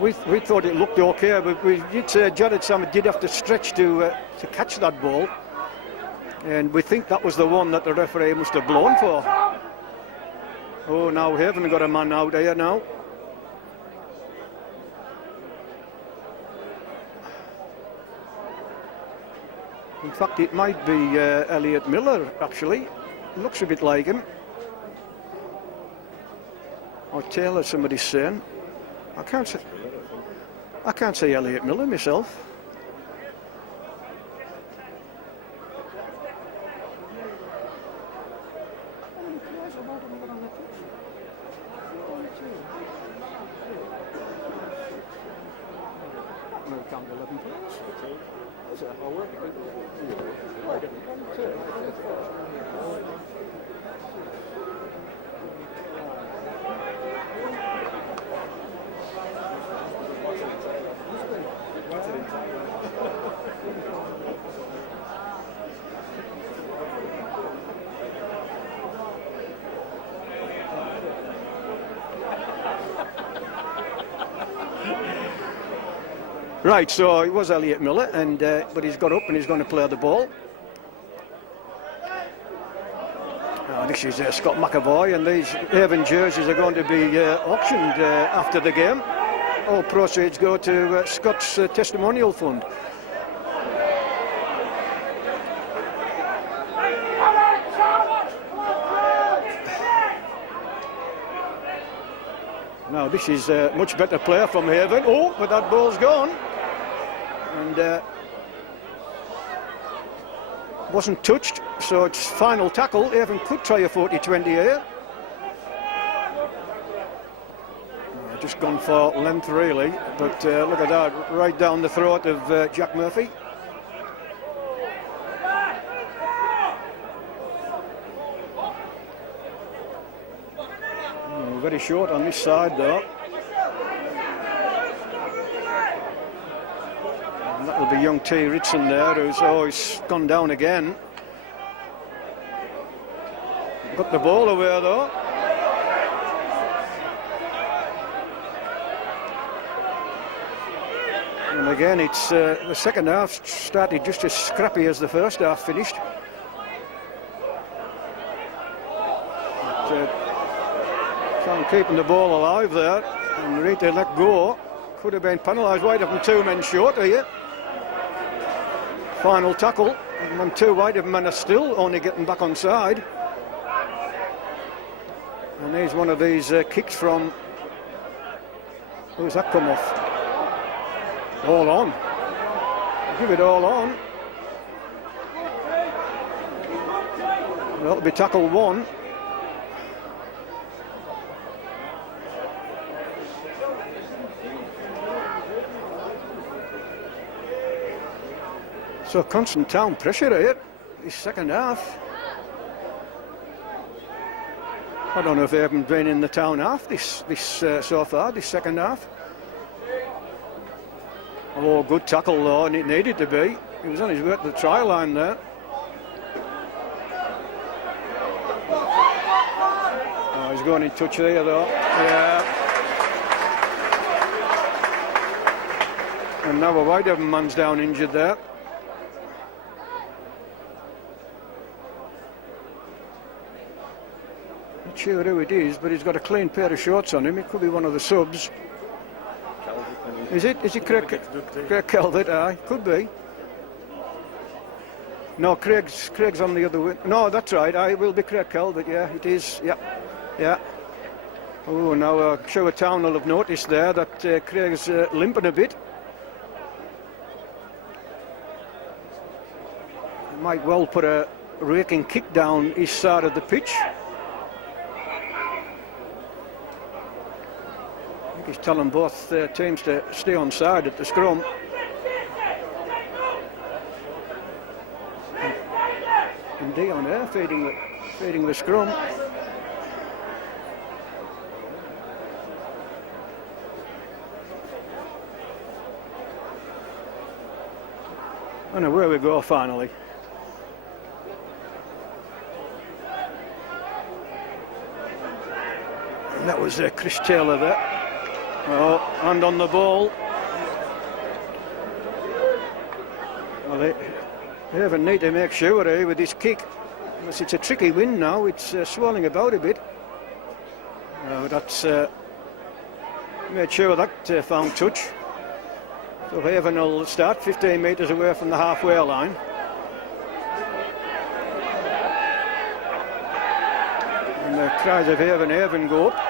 we thought it looked okay, but we did say Jared Sam did have to stretch to catch that ball, and we think that was the one that the referee must have blown for. Oh, now Haven got a man out here now. In fact, it might be Elliot Miller, actually. Looks a bit like him. Or Taylor, somebody's saying. I can't say Elliot Miller myself. Right, so it was Elliot Miller, and but he's got up and he's going to play the ball. This is Scott McAvoy, and these Haven jerseys are going to be auctioned after the game. All proceeds go to Scott's testimonial fund. Now this is a much better player from Haven. Oh, but that ball's gone. And wasn't touched, so it's final tackle. Haven could try a 40-20 here. Just gone for length really, but look at that, right down the throat of Jack Murphy. Very short on this side though. And that will be young T. Ritson there, who's always gone down again. Got the ball away though. And again, it's the second half started just as scrappy as the first half finished. But, Town keeping the ball alive there, and Rita let go. Could have been penalised. Whitehaven 2 men short here. Final tackle, and 2 Whitehaven men are still only getting back on side. And here's one of these kicks from. Who's that come off? All on. Give it all on. That'll be tackle 1. So constant Town pressure here. This second half. I don't know if they haven't been in the Town half this so far, this second half. Oh, good tackle though, and it needed to be. He was on his way to the try line there. Oh, he's going in touch there though. Yeah. And now a Whitehaven man's down injured there. Not sure who it is, but he's got a clean pair of shorts on him. It could be one of the subs. Is it? Is it Craig Calvert? Aye, could be. No, Craig's on the other way. No, that's right. Aye, it will be Craig Calvert. Yeah, it is. Yeah, yeah. Oh, now Shower Town will have noticed there that Craig's limping a bit. He might well put a raking kick down his side of the pitch. He's telling both teams to stay on side at the scrum. And Dion there feeding the scrum. And away we go finally. And that was Chris Taylor there. Oh, hand on the ball. Well, they even need to make sure with this kick. Unless it's a tricky win now, it's swirling about a bit. That's made sure that found touch. So Haven will start 15 metres away from the halfway line. And the cries of Haven go up.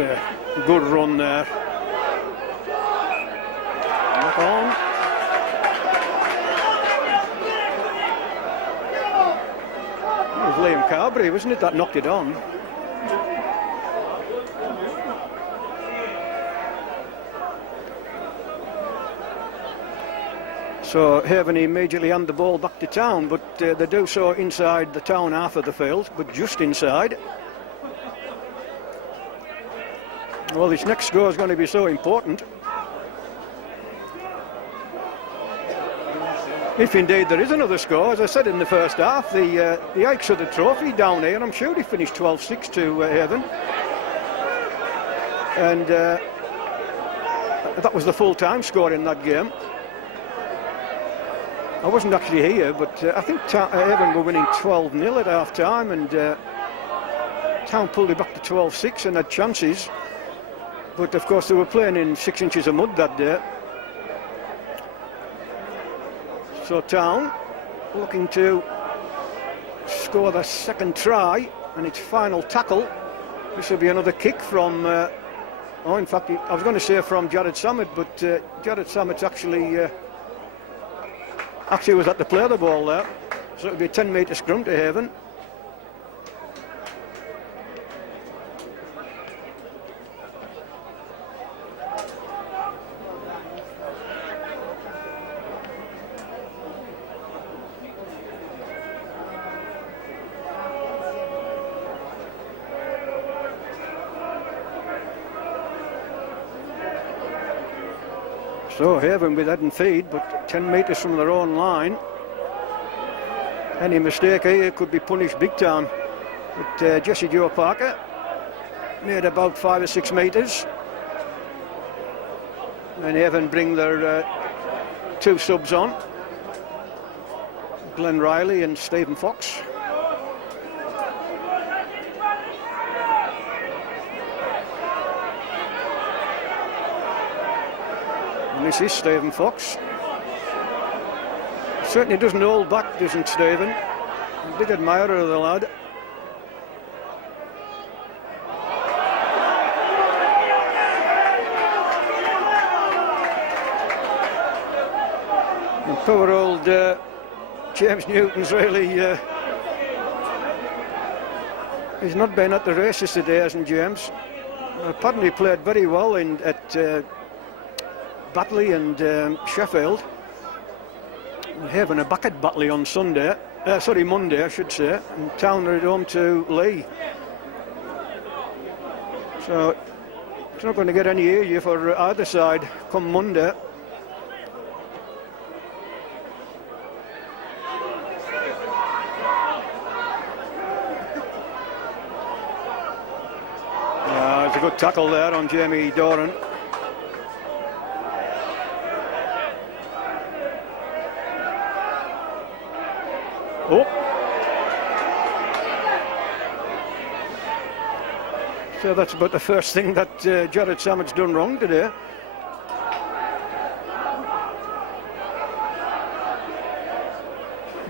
A good run there. Knock on. It was Liam Carberry, wasn't it, that knocked it on? So Haven immediately hand the ball back to Town, but they do so inside the Town half of the field, but just inside. Well, this next score is going to be so important. If indeed there is another score, as I said in the first half, the Ikes of the trophy down here, I'm sure they finished 12-6 to Haven. And that was the full-time score in that game. I wasn't actually here, but I think Haven were winning 12-0 at half-time, and Town pulled it back to 12-6 and had chances. But of course they were playing in 6 inches of mud that day. So Town looking to score the second try, and its final tackle. This will be another kick from, in fact, I was going to say from Jared Samet, but Jared Samet actually was at the play of the ball there. So it'll be a 10-metre scrum to Haven. So Haven with head and feed, but 10 metres from their own line. Any mistake here could be punished big time. But Jesse Joe Parker made about 5 or 6 metres. And Haven bring their 2 subs on. Glenn Riley and Stephen Fox. And this is Stephen Fox. Certainly doesn't hold back, doesn't Stephen? A big admirer of the lad. And poor old James Newton's really... he's not been at the races today, hasn't James? Apparently played very well at Batley and Sheffield. Having a back at Batley on Monday, I should say, and Town are at home to Lee. So it's not going to get any easier for either side come Monday. Yeah, it's a good tackle there on Jamie Doran. Oh. So that's about the first thing that Jared Sammett's done wrong today.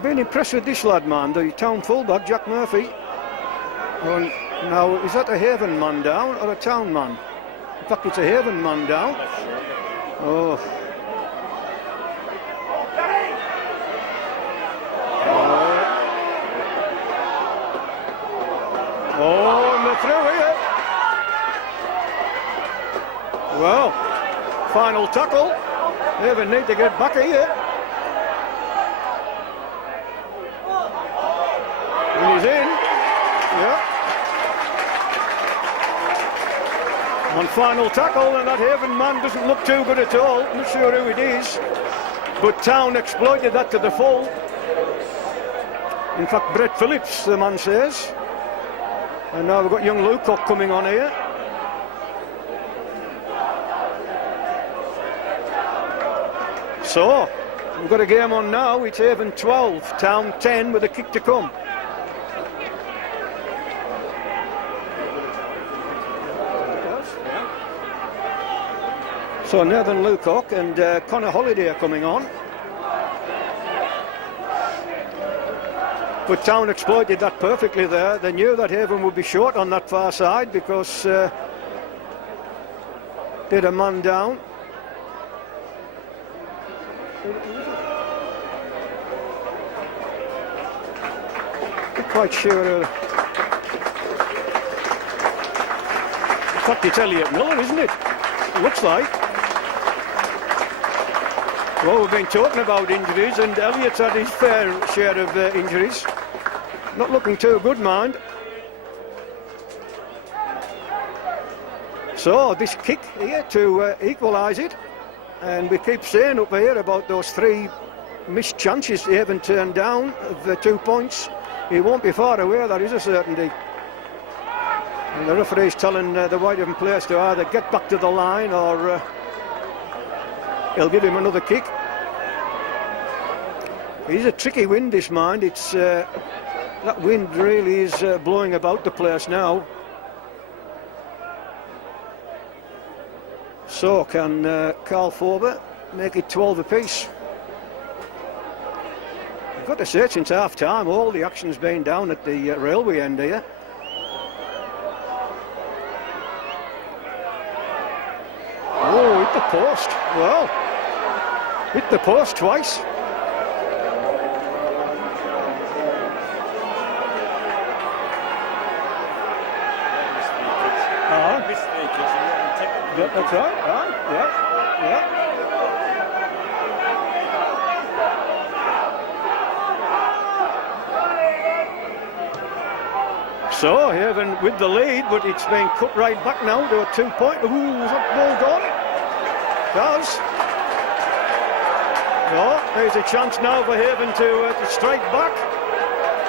Been impressed with this lad, man, the Town fullback, Jack Murphy. Now, is that a Haven man down or a Town man? In fact, it's a Haven man down. Oh. Oh, and they're through here. Well, final tackle. Haven need to get back here. And he's in. Yeah. One final tackle, and that Haven man doesn't look too good at all. Not sure who it is. But Town exploited that to the full. In fact, Brett Phillips, the man says. And now we've got young Lucock coming on here. So, we've got a game on now. It's Haven 12, Town 10 with a kick to come. So Nathan Lucock and Connor Holliday are coming on. But Town exploited that perfectly there. They knew that Haven would be short on that far side because they had a man down. Not quite sure. In fact, it's Elliot Miller, isn't it? It looks like. Well, we've been talking about injuries, and Elliot's had his fair share of injuries. Not looking too good, mind. So this kick here to equalise it, and we keep saying up here about those 3 missed chances they haven't turned down of 2 points. He won't be far away, that is a certainty. And the referee's telling the Whitehaven players to either get back to the line or he'll give him another kick. It is a tricky wind, this, mind. It's that wind really is blowing about the place now. So can Carl Forber make it 12 apiece? I've got to say, since half time, all the action's been down at the railway end here. Oh, hit the post. Well, hit the post twice. That's right. Yeah. So Haven with the lead, but it's been cut right back now to a 2 point. Ooh, is that ball gone? Does. No, there's a chance now for Haven to strike back.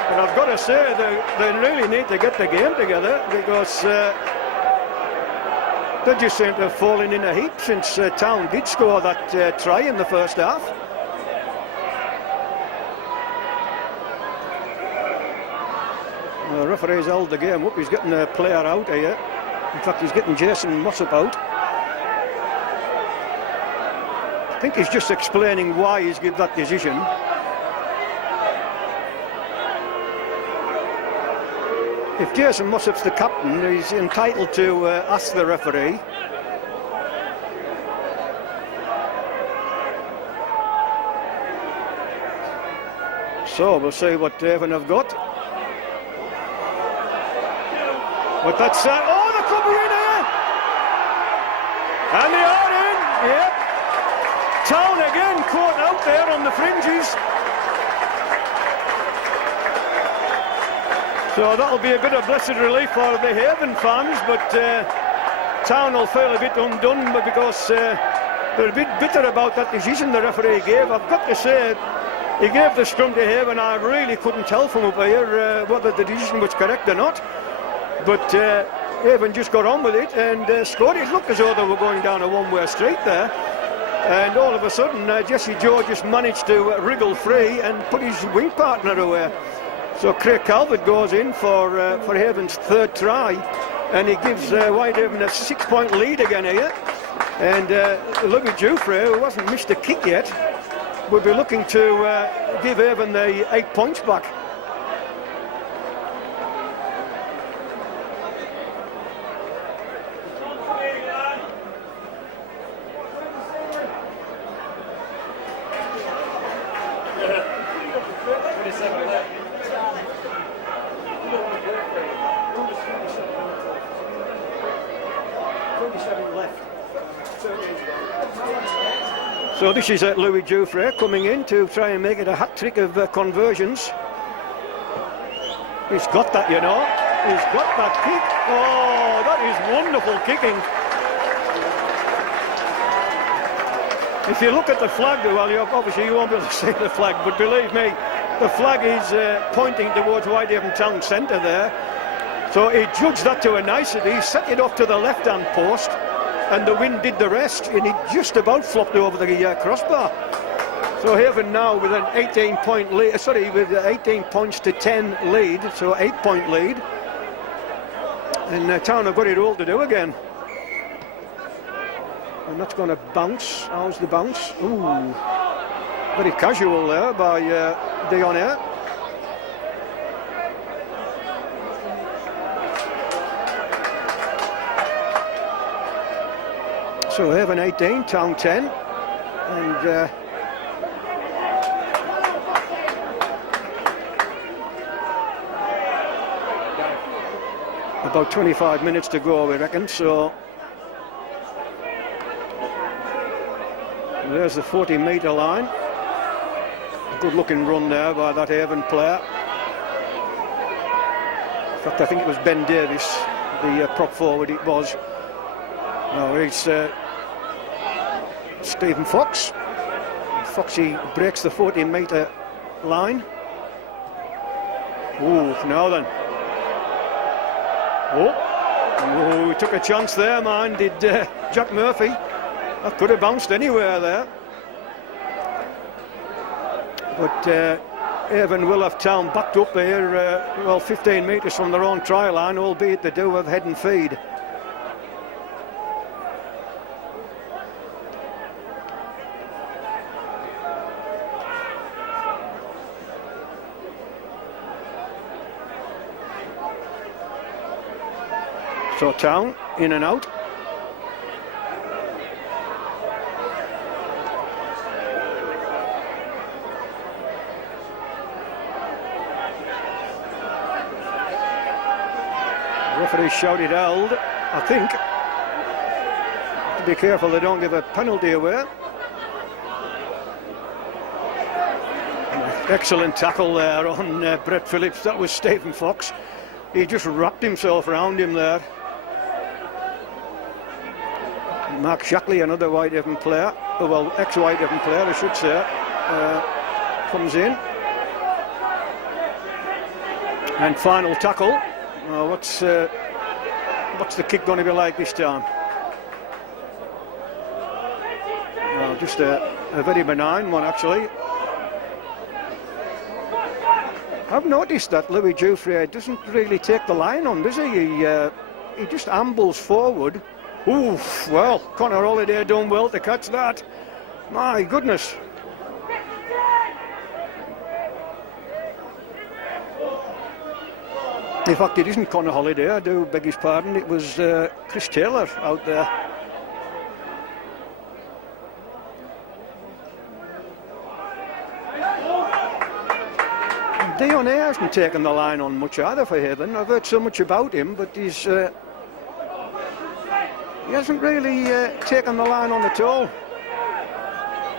But I've got to say, they really need to get the game together, because they just seem to have fallen in a heap since Town did score that try in the first half. The referee's held the game up. He's getting a player out here. In fact, he's getting Jason Mossop out. I think he's just explaining why he's given that decision. If Jason Mossop's the captain, he's entitled to ask the referee. So we'll see what Haven have got. But that's oh, they could be in here, and they are in. Yep. Town again caught out there on the fringes. So that'll be a bit of blessed relief for the Haven fans, but Town will feel a bit undone because they're a bit bitter about that decision the referee gave. I've got to say, he gave the scrum to Haven. I really couldn't tell from up here whether the decision was correct or not. But Haven just got on with it and scored. It looked as though they were going down a one-way street there. And all of a sudden, Jesse Georges managed to wriggle free and put his wing partner away. So Craig Calvert goes in for Haven's third try, and he gives Whitehaven a 6-point lead again here. And Louis Jouffre, who hasn't missed a kick yet, will be looking to give Haven the 8 points back. So this is Louis Jouffre coming in to try and make it a hat-trick of conversions. He's got that, you know. He's got that kick. Oh, that is wonderful kicking. If you look at the flag, well, obviously you won't be able to see the flag, but believe me, the flag is pointing towards Whitehaven Town Centre there. So he judged that to a nicety. He set it off to the left-hand post, and the wind did the rest, and it just about flopped over the crossbar. So Haven now with an 18-point lead, with 18 points to 10 lead, so 8-point lead. And Town have got it all to do again. And that's going to bounce. How's the bounce? Ooh, very casual there by Dion Air. So Haven 18, Town 10, and about 25 minutes to go, we reckon. So there's the 40-metre line. Good looking run there by that Haven player. In fact, I think it was Ben Davis, the prop forward it was. No, it's Stephen Fox. Foxy breaks the 40-metre line. Ooh, now then. Oh, he took a chance there, man, did Jack Murphy. That could have bounced anywhere there. But Haven will have Town backed up here, well, 15 metres from their own try line, albeit they do have head and feed. So Town in and out. The referee shouted held, I think. Have to be careful they don't give a penalty away. Excellent tackle there on Brett Phillips. That was Stephen Fox. He just wrapped himself around him there. Mark Shackley, another Whitehaven player, well, ex-Whitehaven player, I should say. comes in. And final tackle. What's the kick going to be like this time? Just a very benign one, actually. I've noticed that Louis Jouffre doesn't really take the line on, does he? He just ambles forward. Oof, well, Conor Holliday done well to catch that. My goodness. In fact, it isn't Conor Holliday, I do beg his pardon. It was Chris Taylor out there. Dion hasn't taken the line on much either for Haven. I've heard so much about him, but he hasn't really taken the line on at all.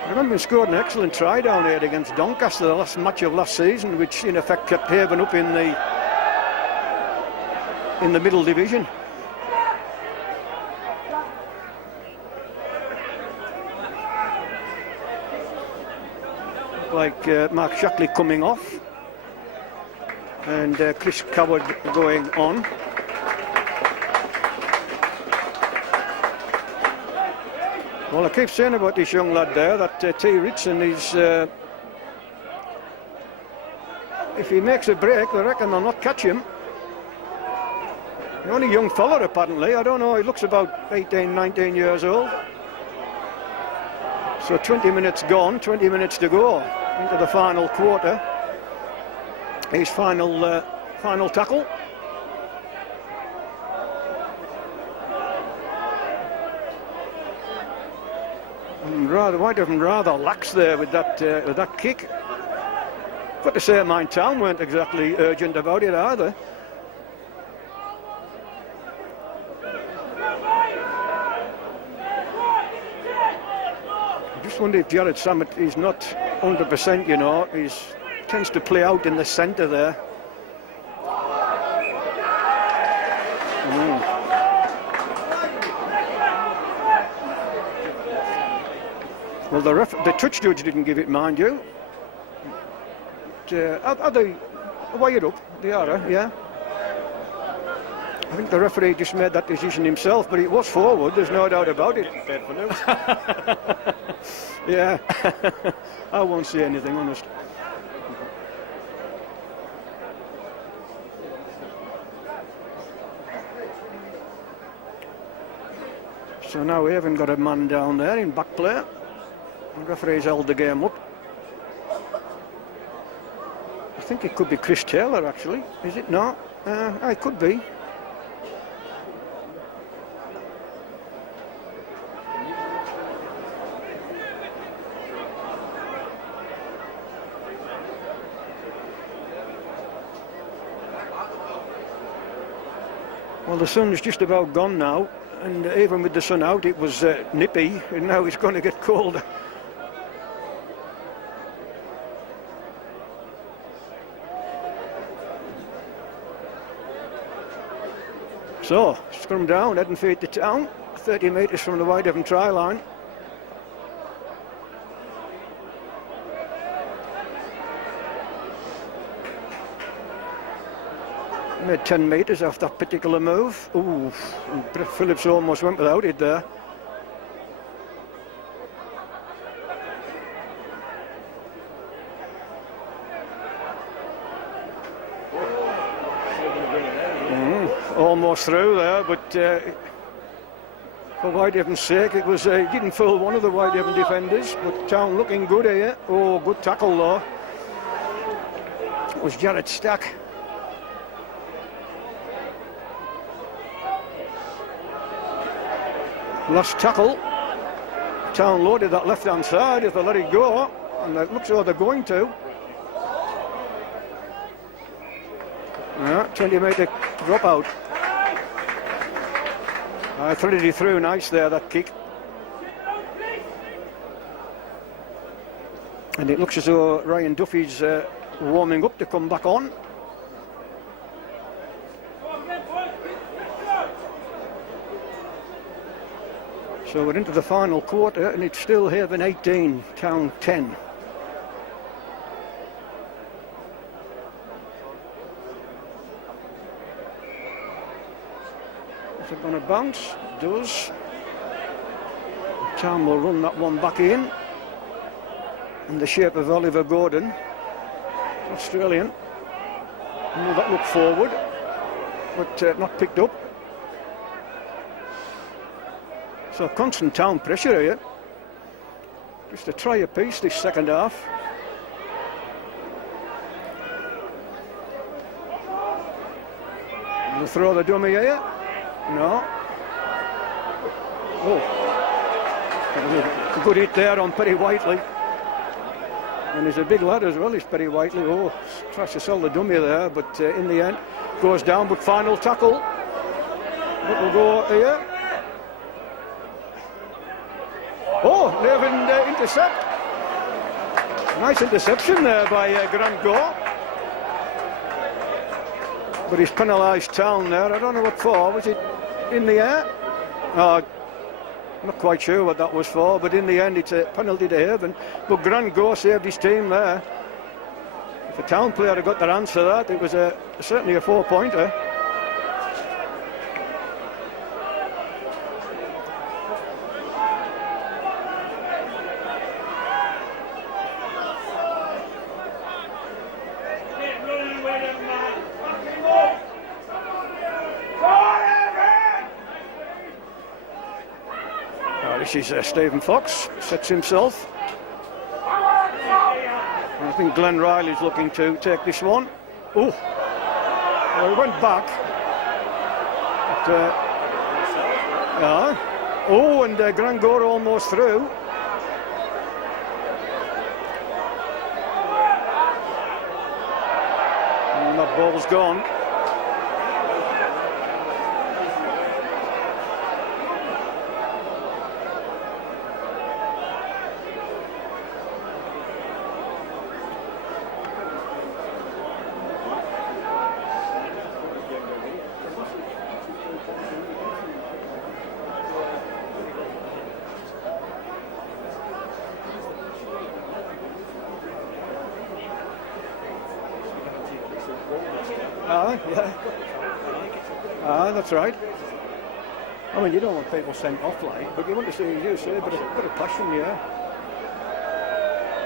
I remember he scored an excellent try down here against Doncaster, the last match of last season, which in effect kept Haven up in the middle division. Like Mark Shackley coming off. And Chris Coward going on. Well, I keep saying about this young lad there that T. Ritson is, if he makes a break, I reckon they'll not catch him. The only young fella apparently, I don't know, he looks about 18, 19 years old. So 20 minutes gone, 20 minutes to go into the final quarter. His final tackle. And Whitehaven rather lax there with that kick. Got to say, Mine Town weren't exactly urgent about it either. I just wonder if Jared Samet is not 100%, you know. He tends to play out in the centre there. Well, the touch judge didn't give it, mind you. But, are they wired up? They are, yeah. I think the referee just made that decision himself, but it was forward, there's no doubt about it. Paid for news. Yeah, I won't say anything, honest. So now we haven't got a man down there in back play. The referee's held the game up. I think it could be Chris Taylor, actually. Is it not? It could be. Well, the sun's just about gone now, and even with the sun out, it was nippy, and now it's going to get colder. So, scrum down, heading feet to town, 30 metres from the Whitehaven try line. Made 10 metres off that particular move. Ooh, Brett Phillips almost went without it there. Almost through there, but for Whitehaven's sake, it was didn't fool one of the Whitehaven defenders, but Town looking good here. Oh, good tackle though. It was Jared Stack. Last tackle. Town loaded that left-hand side if they let it go, and it looks like they're going to. Yeah, 20-metre drop out. I threaded it through nice there, that kick. And it looks as though Ryan Duffy's warming up to come back on. So we're into the final quarter, and it's still Haven 18, Town 10. Is it going to bounce? It does. Town will run that one back in the shape of Oliver Gordon, Australian. Move that look forward, but not picked up. So constant Town pressure here. Just a try a piece this second half. Will throw the dummy here? No. Oh. A good hit there on Perry Whiteley. And he's a big lad as well, he's Perry Whiteley. Oh, tries to sell the dummy there, but in the end goes down, but final tackle. What will go here? Oh, Whitehaven intercept. Nice interception there by Grant Gore. But he's penalised Town there. I don't know what for. Was it in the air? I'm not quite sure what that was for, but in the end it's a penalty to Whitehaven. But Grant Gore saved his team there. If a Town player had got their hands to that, it was certainly a 4-pointer. This is Stephen Fox, sets himself. And I think Glenn Riley's looking to take this one. Oh, well, he went back. But, oh, and Grant Gore almost through. And that ball's gone. That's right. I mean, you don't want people sent off like, but you want to see, as you say, a bit of passion, yeah.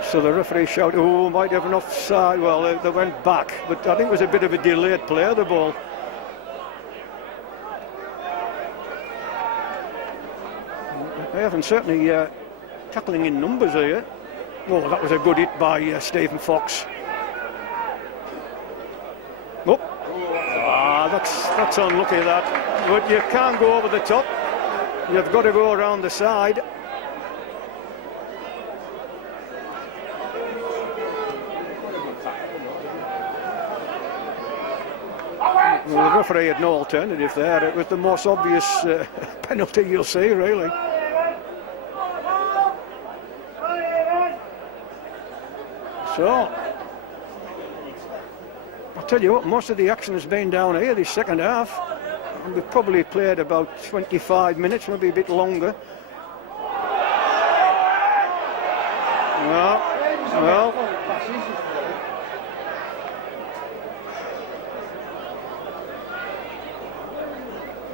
So the referee shouted, oh, might have an offside. Well, they went back, but I think it was a bit of a delayed play of the ball. They haven't certainly tackling in numbers here. Oh, that was a good hit by Stephen Fox. Oh. That's unlucky, that. But you can't go over the top. You've got to go around the side. Well, the referee had no alternative there. It was the most obvious penalty you'll see, really. So, I'll tell you what, most of the action has been down here this second half. And we've probably played about 25 minutes, maybe a bit longer.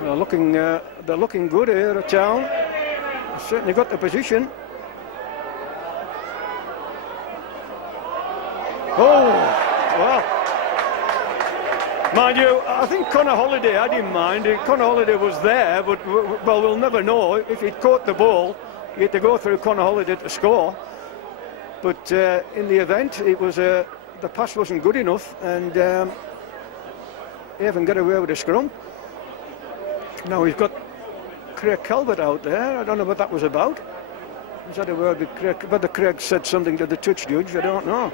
Well, they're looking good here at Town. They've certainly got the position. Oh, well. Mind you, I think Connor Holliday had in mind. Connor Holliday was there, but well, we'll never know. If he'd caught the ball, he had to go through Connor Holliday to score. But in the event, it was the pass wasn't good enough, and Whitehaven got away with a scrum. Now he's got Craig Calvert out there. I don't know what that was about. Was that a word with Craig? Whether Craig said something to the touch judge, I don't know.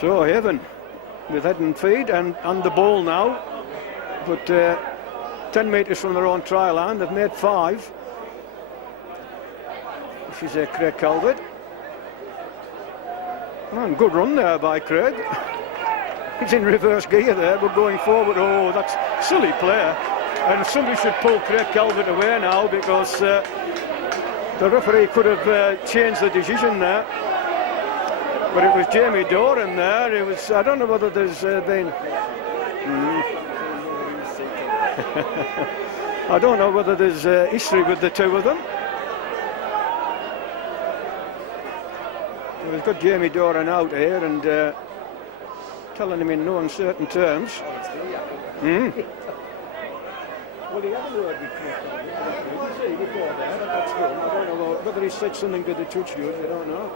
So Whitehaven with head and feet and the ball now, but 10 metres from their own try line. They've made 5. This is Craig Calvert. Oh, good run there by Craig. He's in reverse gear there, but going forward, oh, that's silly play. And somebody should pull Craig Calvert away now, because the referee could have changed the decision there. But it was Jamie Doran there. It was. I don't know whether there's been. I don't know whether there's history with the two of them. We've got Jamie Doran out here and telling him in no uncertain terms. Well, he had a word with Chris. Before that, that's good. I don't know whether he said something to the touch judge. I don't know.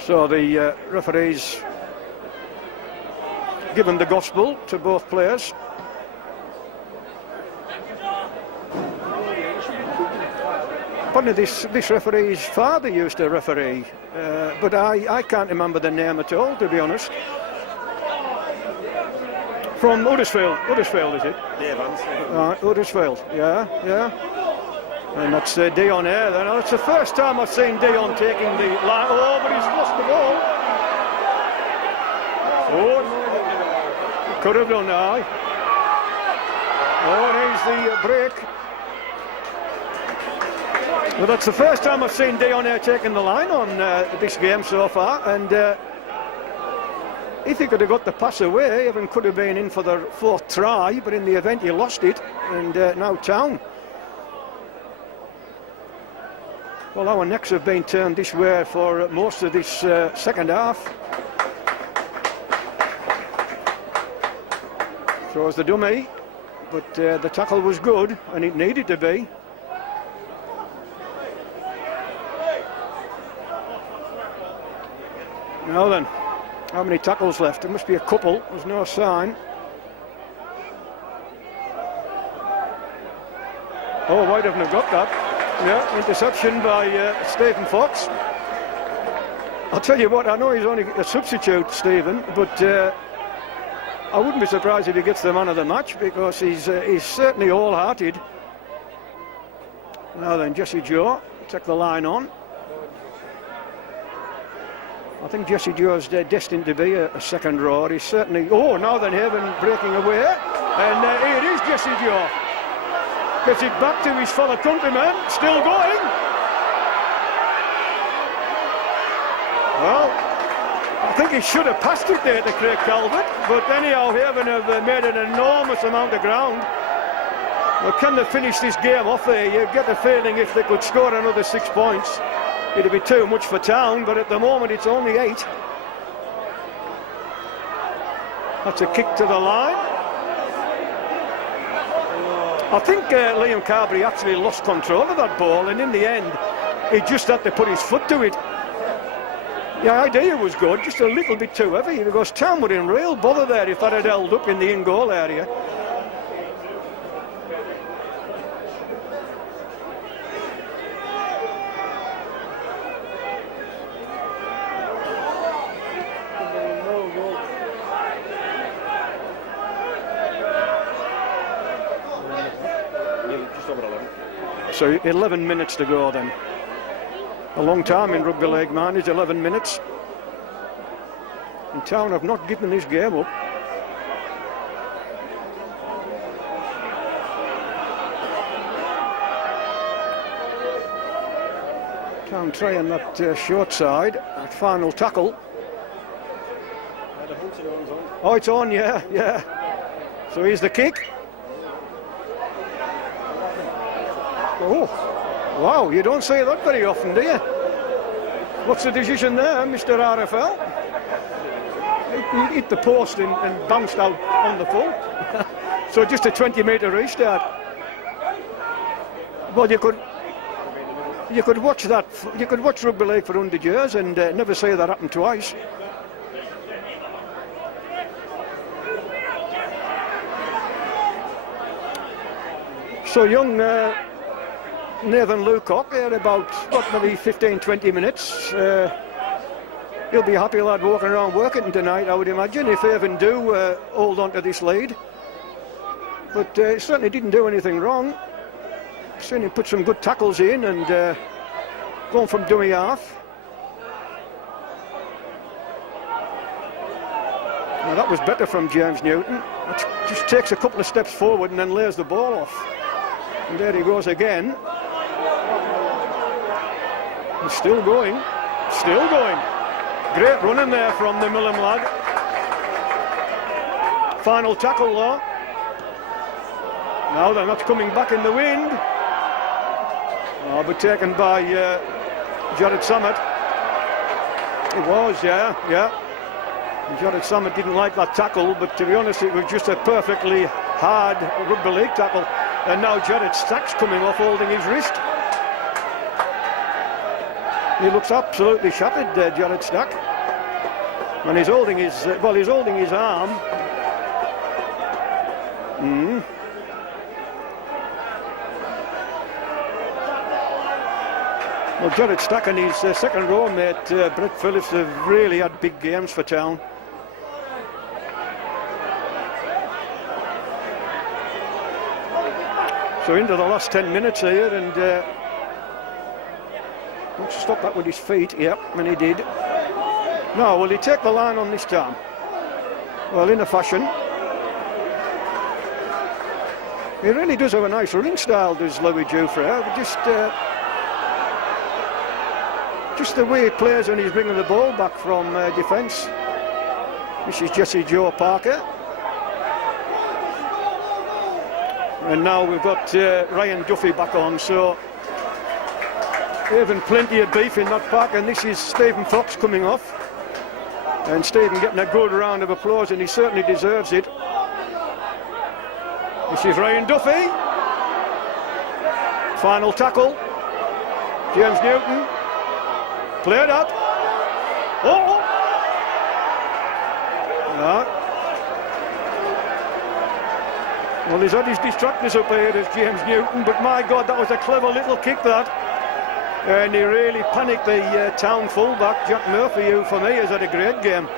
So the referees given the gospel to both players. Apparently this referee's father used to referee, but I can't remember the name at all, to be honest. From Huddersfield is it? Dave Ansley. Right, Huddersfield, yeah. And that's Dion here. Now, it's the first time I've seen Dion taking the line. Oh, but he's lost the ball. Oh, could have done that. Oh, and here's the break. Well, that's the first time I've seen Dion here taking the line on this game so far. And if he could have got the pass away, even could have been in for the fourth try. But in the event, he lost it. And now Town. Well, our necks have been turned this way for most of this second half. Throws the dummy, but the tackle was good, and it needed to be. Now then, how many tackles left? There must be a couple, there's no sign. Oh, Whitehaven have got that. Yeah, interception by Stephen Fox. I'll tell you what, I know he's only a substitute, Stephen, but I wouldn't be surprised if he gets the man of the match, because he's certainly wholehearted. Now then, Jesse Joe, take the line on. I think Jesse Joe's destined to be a second rower. He's certainly... Oh, now then, Haven breaking away. And here it is, Jesse Joe. Gets it back to his fellow countryman, still going. Well, I think he should have passed it there to Craig Calvert, but anyhow, Haven have made an enormous amount of ground. Well, can they finish this game off there? You get the feeling if they could score another 6 points, it'd be too much for Town, but at the moment it's only 8. That's a kick to the line. I think Liam Carberry actually lost control of that ball, and in the end he just had to put his foot to it. The idea was good, just a little bit too heavy, because Town were in real bother there if that had held up in the in-goal area. So 11 minutes to go then. A long time in rugby league, man, is 11 minutes. And Town have not given this game up. Town trying that short side, that final tackle. Oh, it's on, yeah. So here's the kick. Oh, wow, you don't say that very often, do you? What's the decision there, Mr. RFL? He hit the post and bounced out on the full. So just a 20-metre restart. Well, you could watch that. You could watch rugby league for 100 years and never say that happened twice. So young Nathan Lucock here about maybe 15-20 minutes. He'll be a happy lad walking around Workington tonight, I would imagine, if Haven do hold on to this lead. But he certainly didn't do anything wrong. Seen him put some good tackles in and going from dummy half. Now that was better from James Newton. It just takes a couple of steps forward and then lays the ball off. And there he goes again. He's still going. Still going. Great running there from the Millham lad. Final tackle though. Now they're not coming back in the wind. Oh, but taken by Jared Samet. It was, yeah. Jared Samet didn't like that tackle, but to be honest, it was just a perfectly hard rugby league tackle. And now Jared Stack's coming off holding his wrist. He looks absolutely shattered, Jared Stack. And he's holding his, he's holding his arm. Well, Jared Stack and his second row mate, Brett Phillips, have really had big games for town. So into the last 10 minutes here, and wants to stop that with his feet. Yep, and he did. Now, will he take the line on this time? Well, in a fashion. He really does have a nice running style, does Louis Jouffre. Just the way he plays when he's bringing the ball back from defence. This is Jesse Joe Parker. And now we've got Ryan Duffy back on, so even plenty of beef in that pack. And this is Stephen Fox coming off. And Stephen getting a good round of applause, and he certainly deserves it. This is Ryan Duffy. Final tackle. James Newton. Played up. Oh! No. Well, he's had his distractors up here as James Newton, but my God, that was a clever little kick, that. And he really panicked the town fullback, Jack Murphy, who for me has had a great game.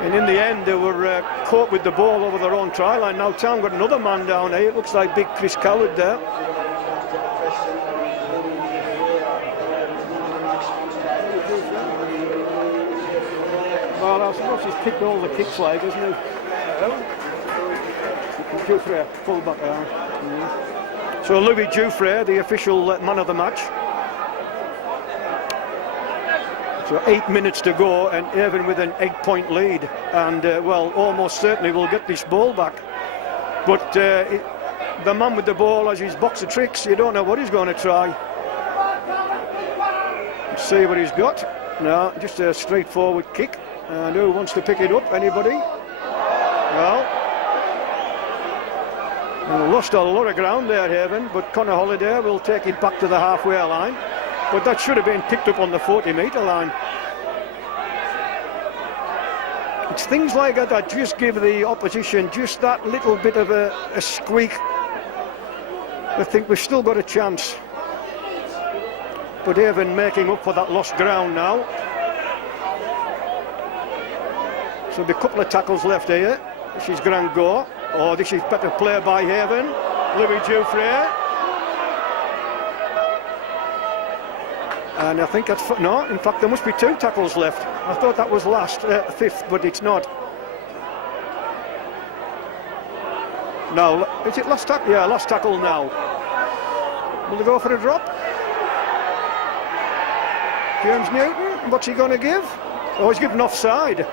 And in the end, they were caught with the ball over their own try line. Now town got another man down here. It looks like big Chris Coward there. Well, I suppose he's kicked all the kicks like, hasn't he? Jouffre, full-back. So Louis Jouffre, the official man of the match. So 8 minutes to go, and Avon with an 8-point lead, and almost certainly will get this ball back. But the man with the ball has his box of tricks. You don't know what he's going to try. Let's see what he's got. No, just a straightforward kick. And who wants to pick it up? Anybody? No. And lost a lot of ground there, Haven, but Connor Holliday will take it back to the halfway line. But that should have been picked up on the 40-metre line. It's things like that just give the opposition just that little bit of a squeak. I think we've still got a chance. But Haven making up for that lost ground now. So there'll be a couple of tackles left here. This is Grand Go. Oh, this is better play by Haven. Louis Jouffre. And I think that's... No, in fact, there must be 2 tackles left. I thought that was fifth, but it's not. Now, is it last tackle? Yeah, last tackle now. Will they go for a drop? James Newton, what's he going to give? Oh, he's given offside.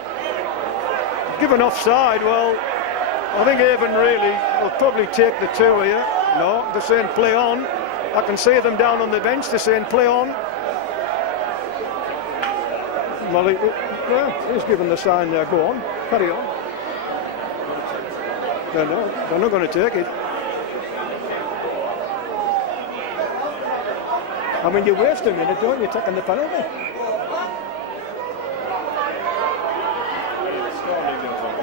Given offside, well, I think Avon really will probably take the 2 here. No, they're saying play on. I can see them down on the bench, they're saying play on. Well, he's given the sign there, go on, carry on. They're not going to take it. I mean, you waste a minute, don't you, taking the penalty?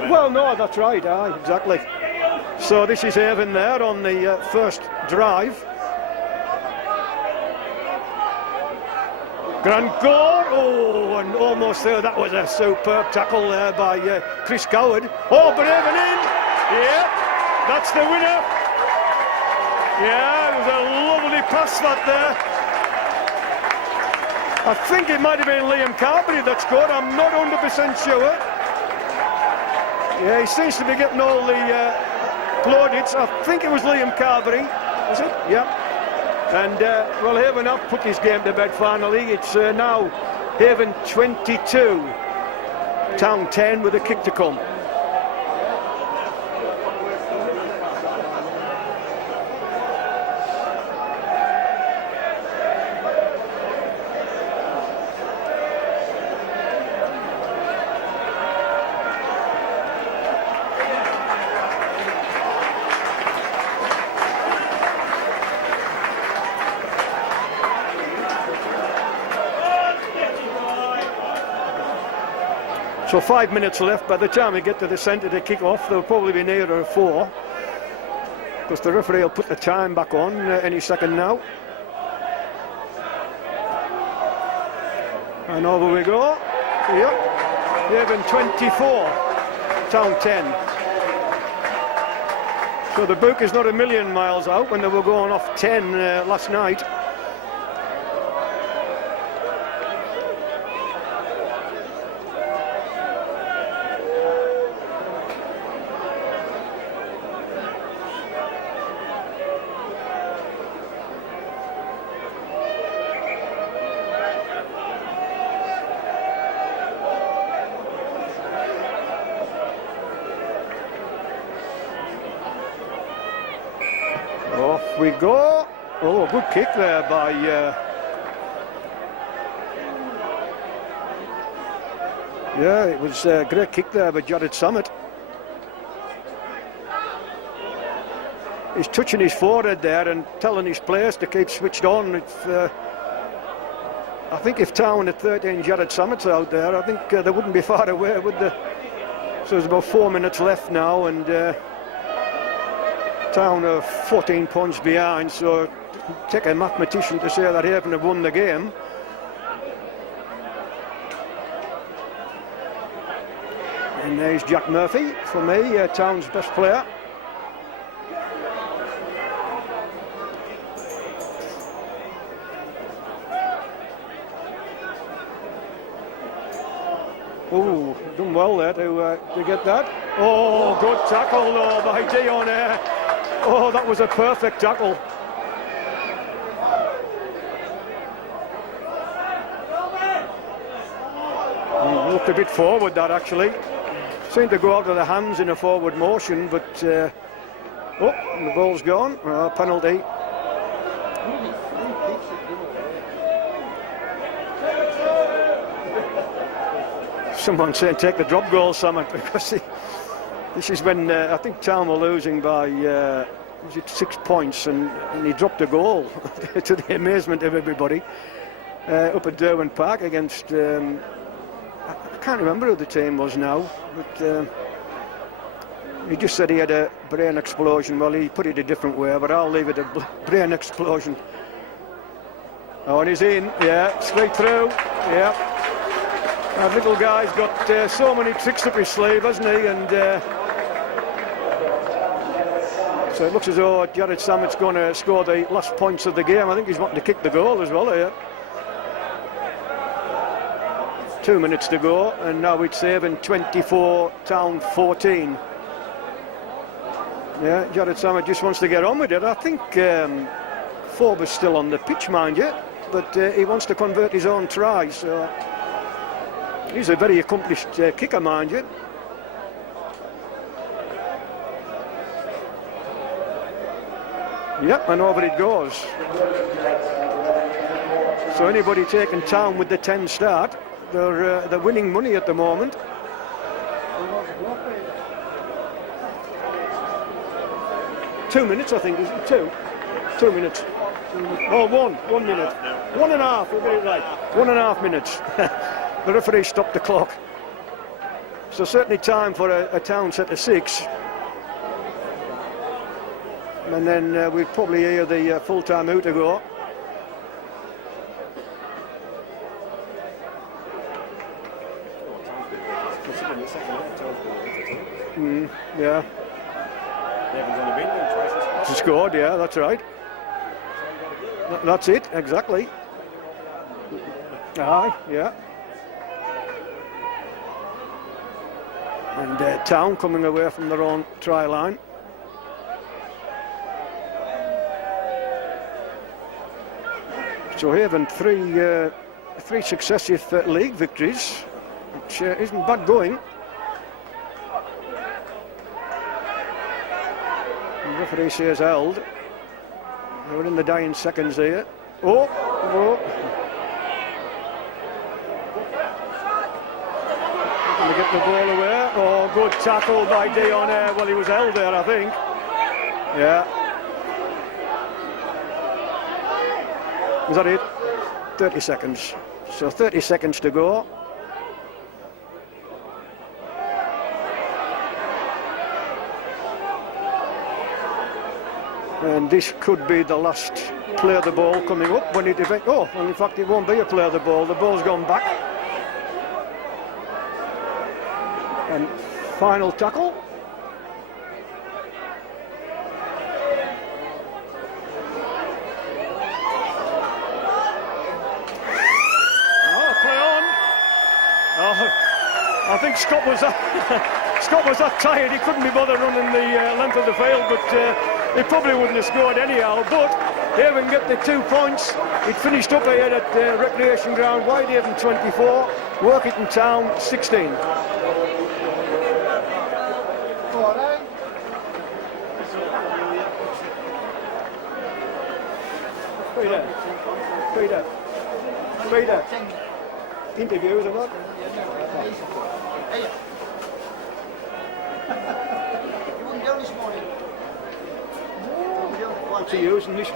Well, no, that's right, exactly. So this is Avon there on the first drive. Grand goal, oh, and almost there. That was a superb tackle there by Chris Coward. Oh, but Avon in. Yeah, that's the winner. Yeah, it was a lovely pass that there. I think it might have been Liam Carberry that scored. I'm not 100% sure. Yeah, he seems to be getting all the plaudits. I think it was Liam Carberry. is it? Yeah. And well, Haven have put this game to bed finally. It's now Haven 22, Town 10 with a kick to come. So 5 minutes left. By the time we get to the centre to kick off, they'll probably be nearer 4. Because the referee will put the time back on any second now. And over we go. Yep. Haven 24, Town 10. So the book is not a million miles out when they were going off 10 last night. Off we go. Oh, a good kick there by yeah, it was a great kick there by Jared Summit. He's touching his forehead there and telling his players to keep switched on. I think if Town at 13 Jared Summit's out there, I think they wouldn't be far away, would they? So there's about 4 minutes left now, and Town are 14 points behind, so take a mathematician to say that Haven have won the game. And there's Jack Murphy, for me, Town's best player. Oh, done well there to get that. Oh, good tackle though by Dion there. Oh, that was a perfect tackle. Looked a bit forward, that actually. Seemed to go out of the hands in a forward motion, but oh, the ball's gone. Penalty. Someone saying take the drop goal, Summit, because this is when I think Town were losing by was it 6 points, and he dropped a goal to the amazement of everybody up at Derwent Park against I can't remember who the team was now, but he just said he had a brain explosion. Well, he put it a different way, but I'll leave it a brain explosion. Oh, and he's in, yeah, straight through, yeah. That little guy's got so many tricks up his sleeve, hasn't he? And so it looks as though Jared Sammett's going to score the last points of the game. I think he's wanting to kick the goal as well here. 2 minutes to go, and now it's Haven 24, Town 14. Yeah, Jared Sammett just wants to get on with it. I think Forbes still on the pitch, mind you, but he wants to convert his own try, so he's a very accomplished kicker, mind you. Yep, and over it goes. So anybody taking Town with the 10 start, they're winning money at the moment. Two minutes, I think, is it? 2 minutes. Oh, 1 minute. 1.5, we'll get it right. 1.5 minutes. The referee stopped the clock. So certainly time for a Town set of 6. And then we'll probably hear the full-time out to go. Yeah. It's scored, yeah, that's right. That's it, exactly. Aye, yeah. And Town coming away from their own try line. So Haven three successive league victories, which isn't bad going. The referee says held. We're in the dying seconds here. Oh. Going to get the ball away. Oh, good tackle by Dion. Well, he was held there, I think. Yeah. Was that it? 30 seconds. So 30 seconds to go. And this could be the last play of the ball coming up when it well, in fact it won't be a play of the ball. The ball's gone back. And final tackle. Play on. I think Scott was that tired he couldn't be bothered running the length of the field, but he probably wouldn't have scored anyhow. But Haven get the 2 points. It finished up ahead at Recreation Ground. Whitehaven 24, Workington Town 16. Peter. Interviews or what? You wouldn't go this morning. What's he using this?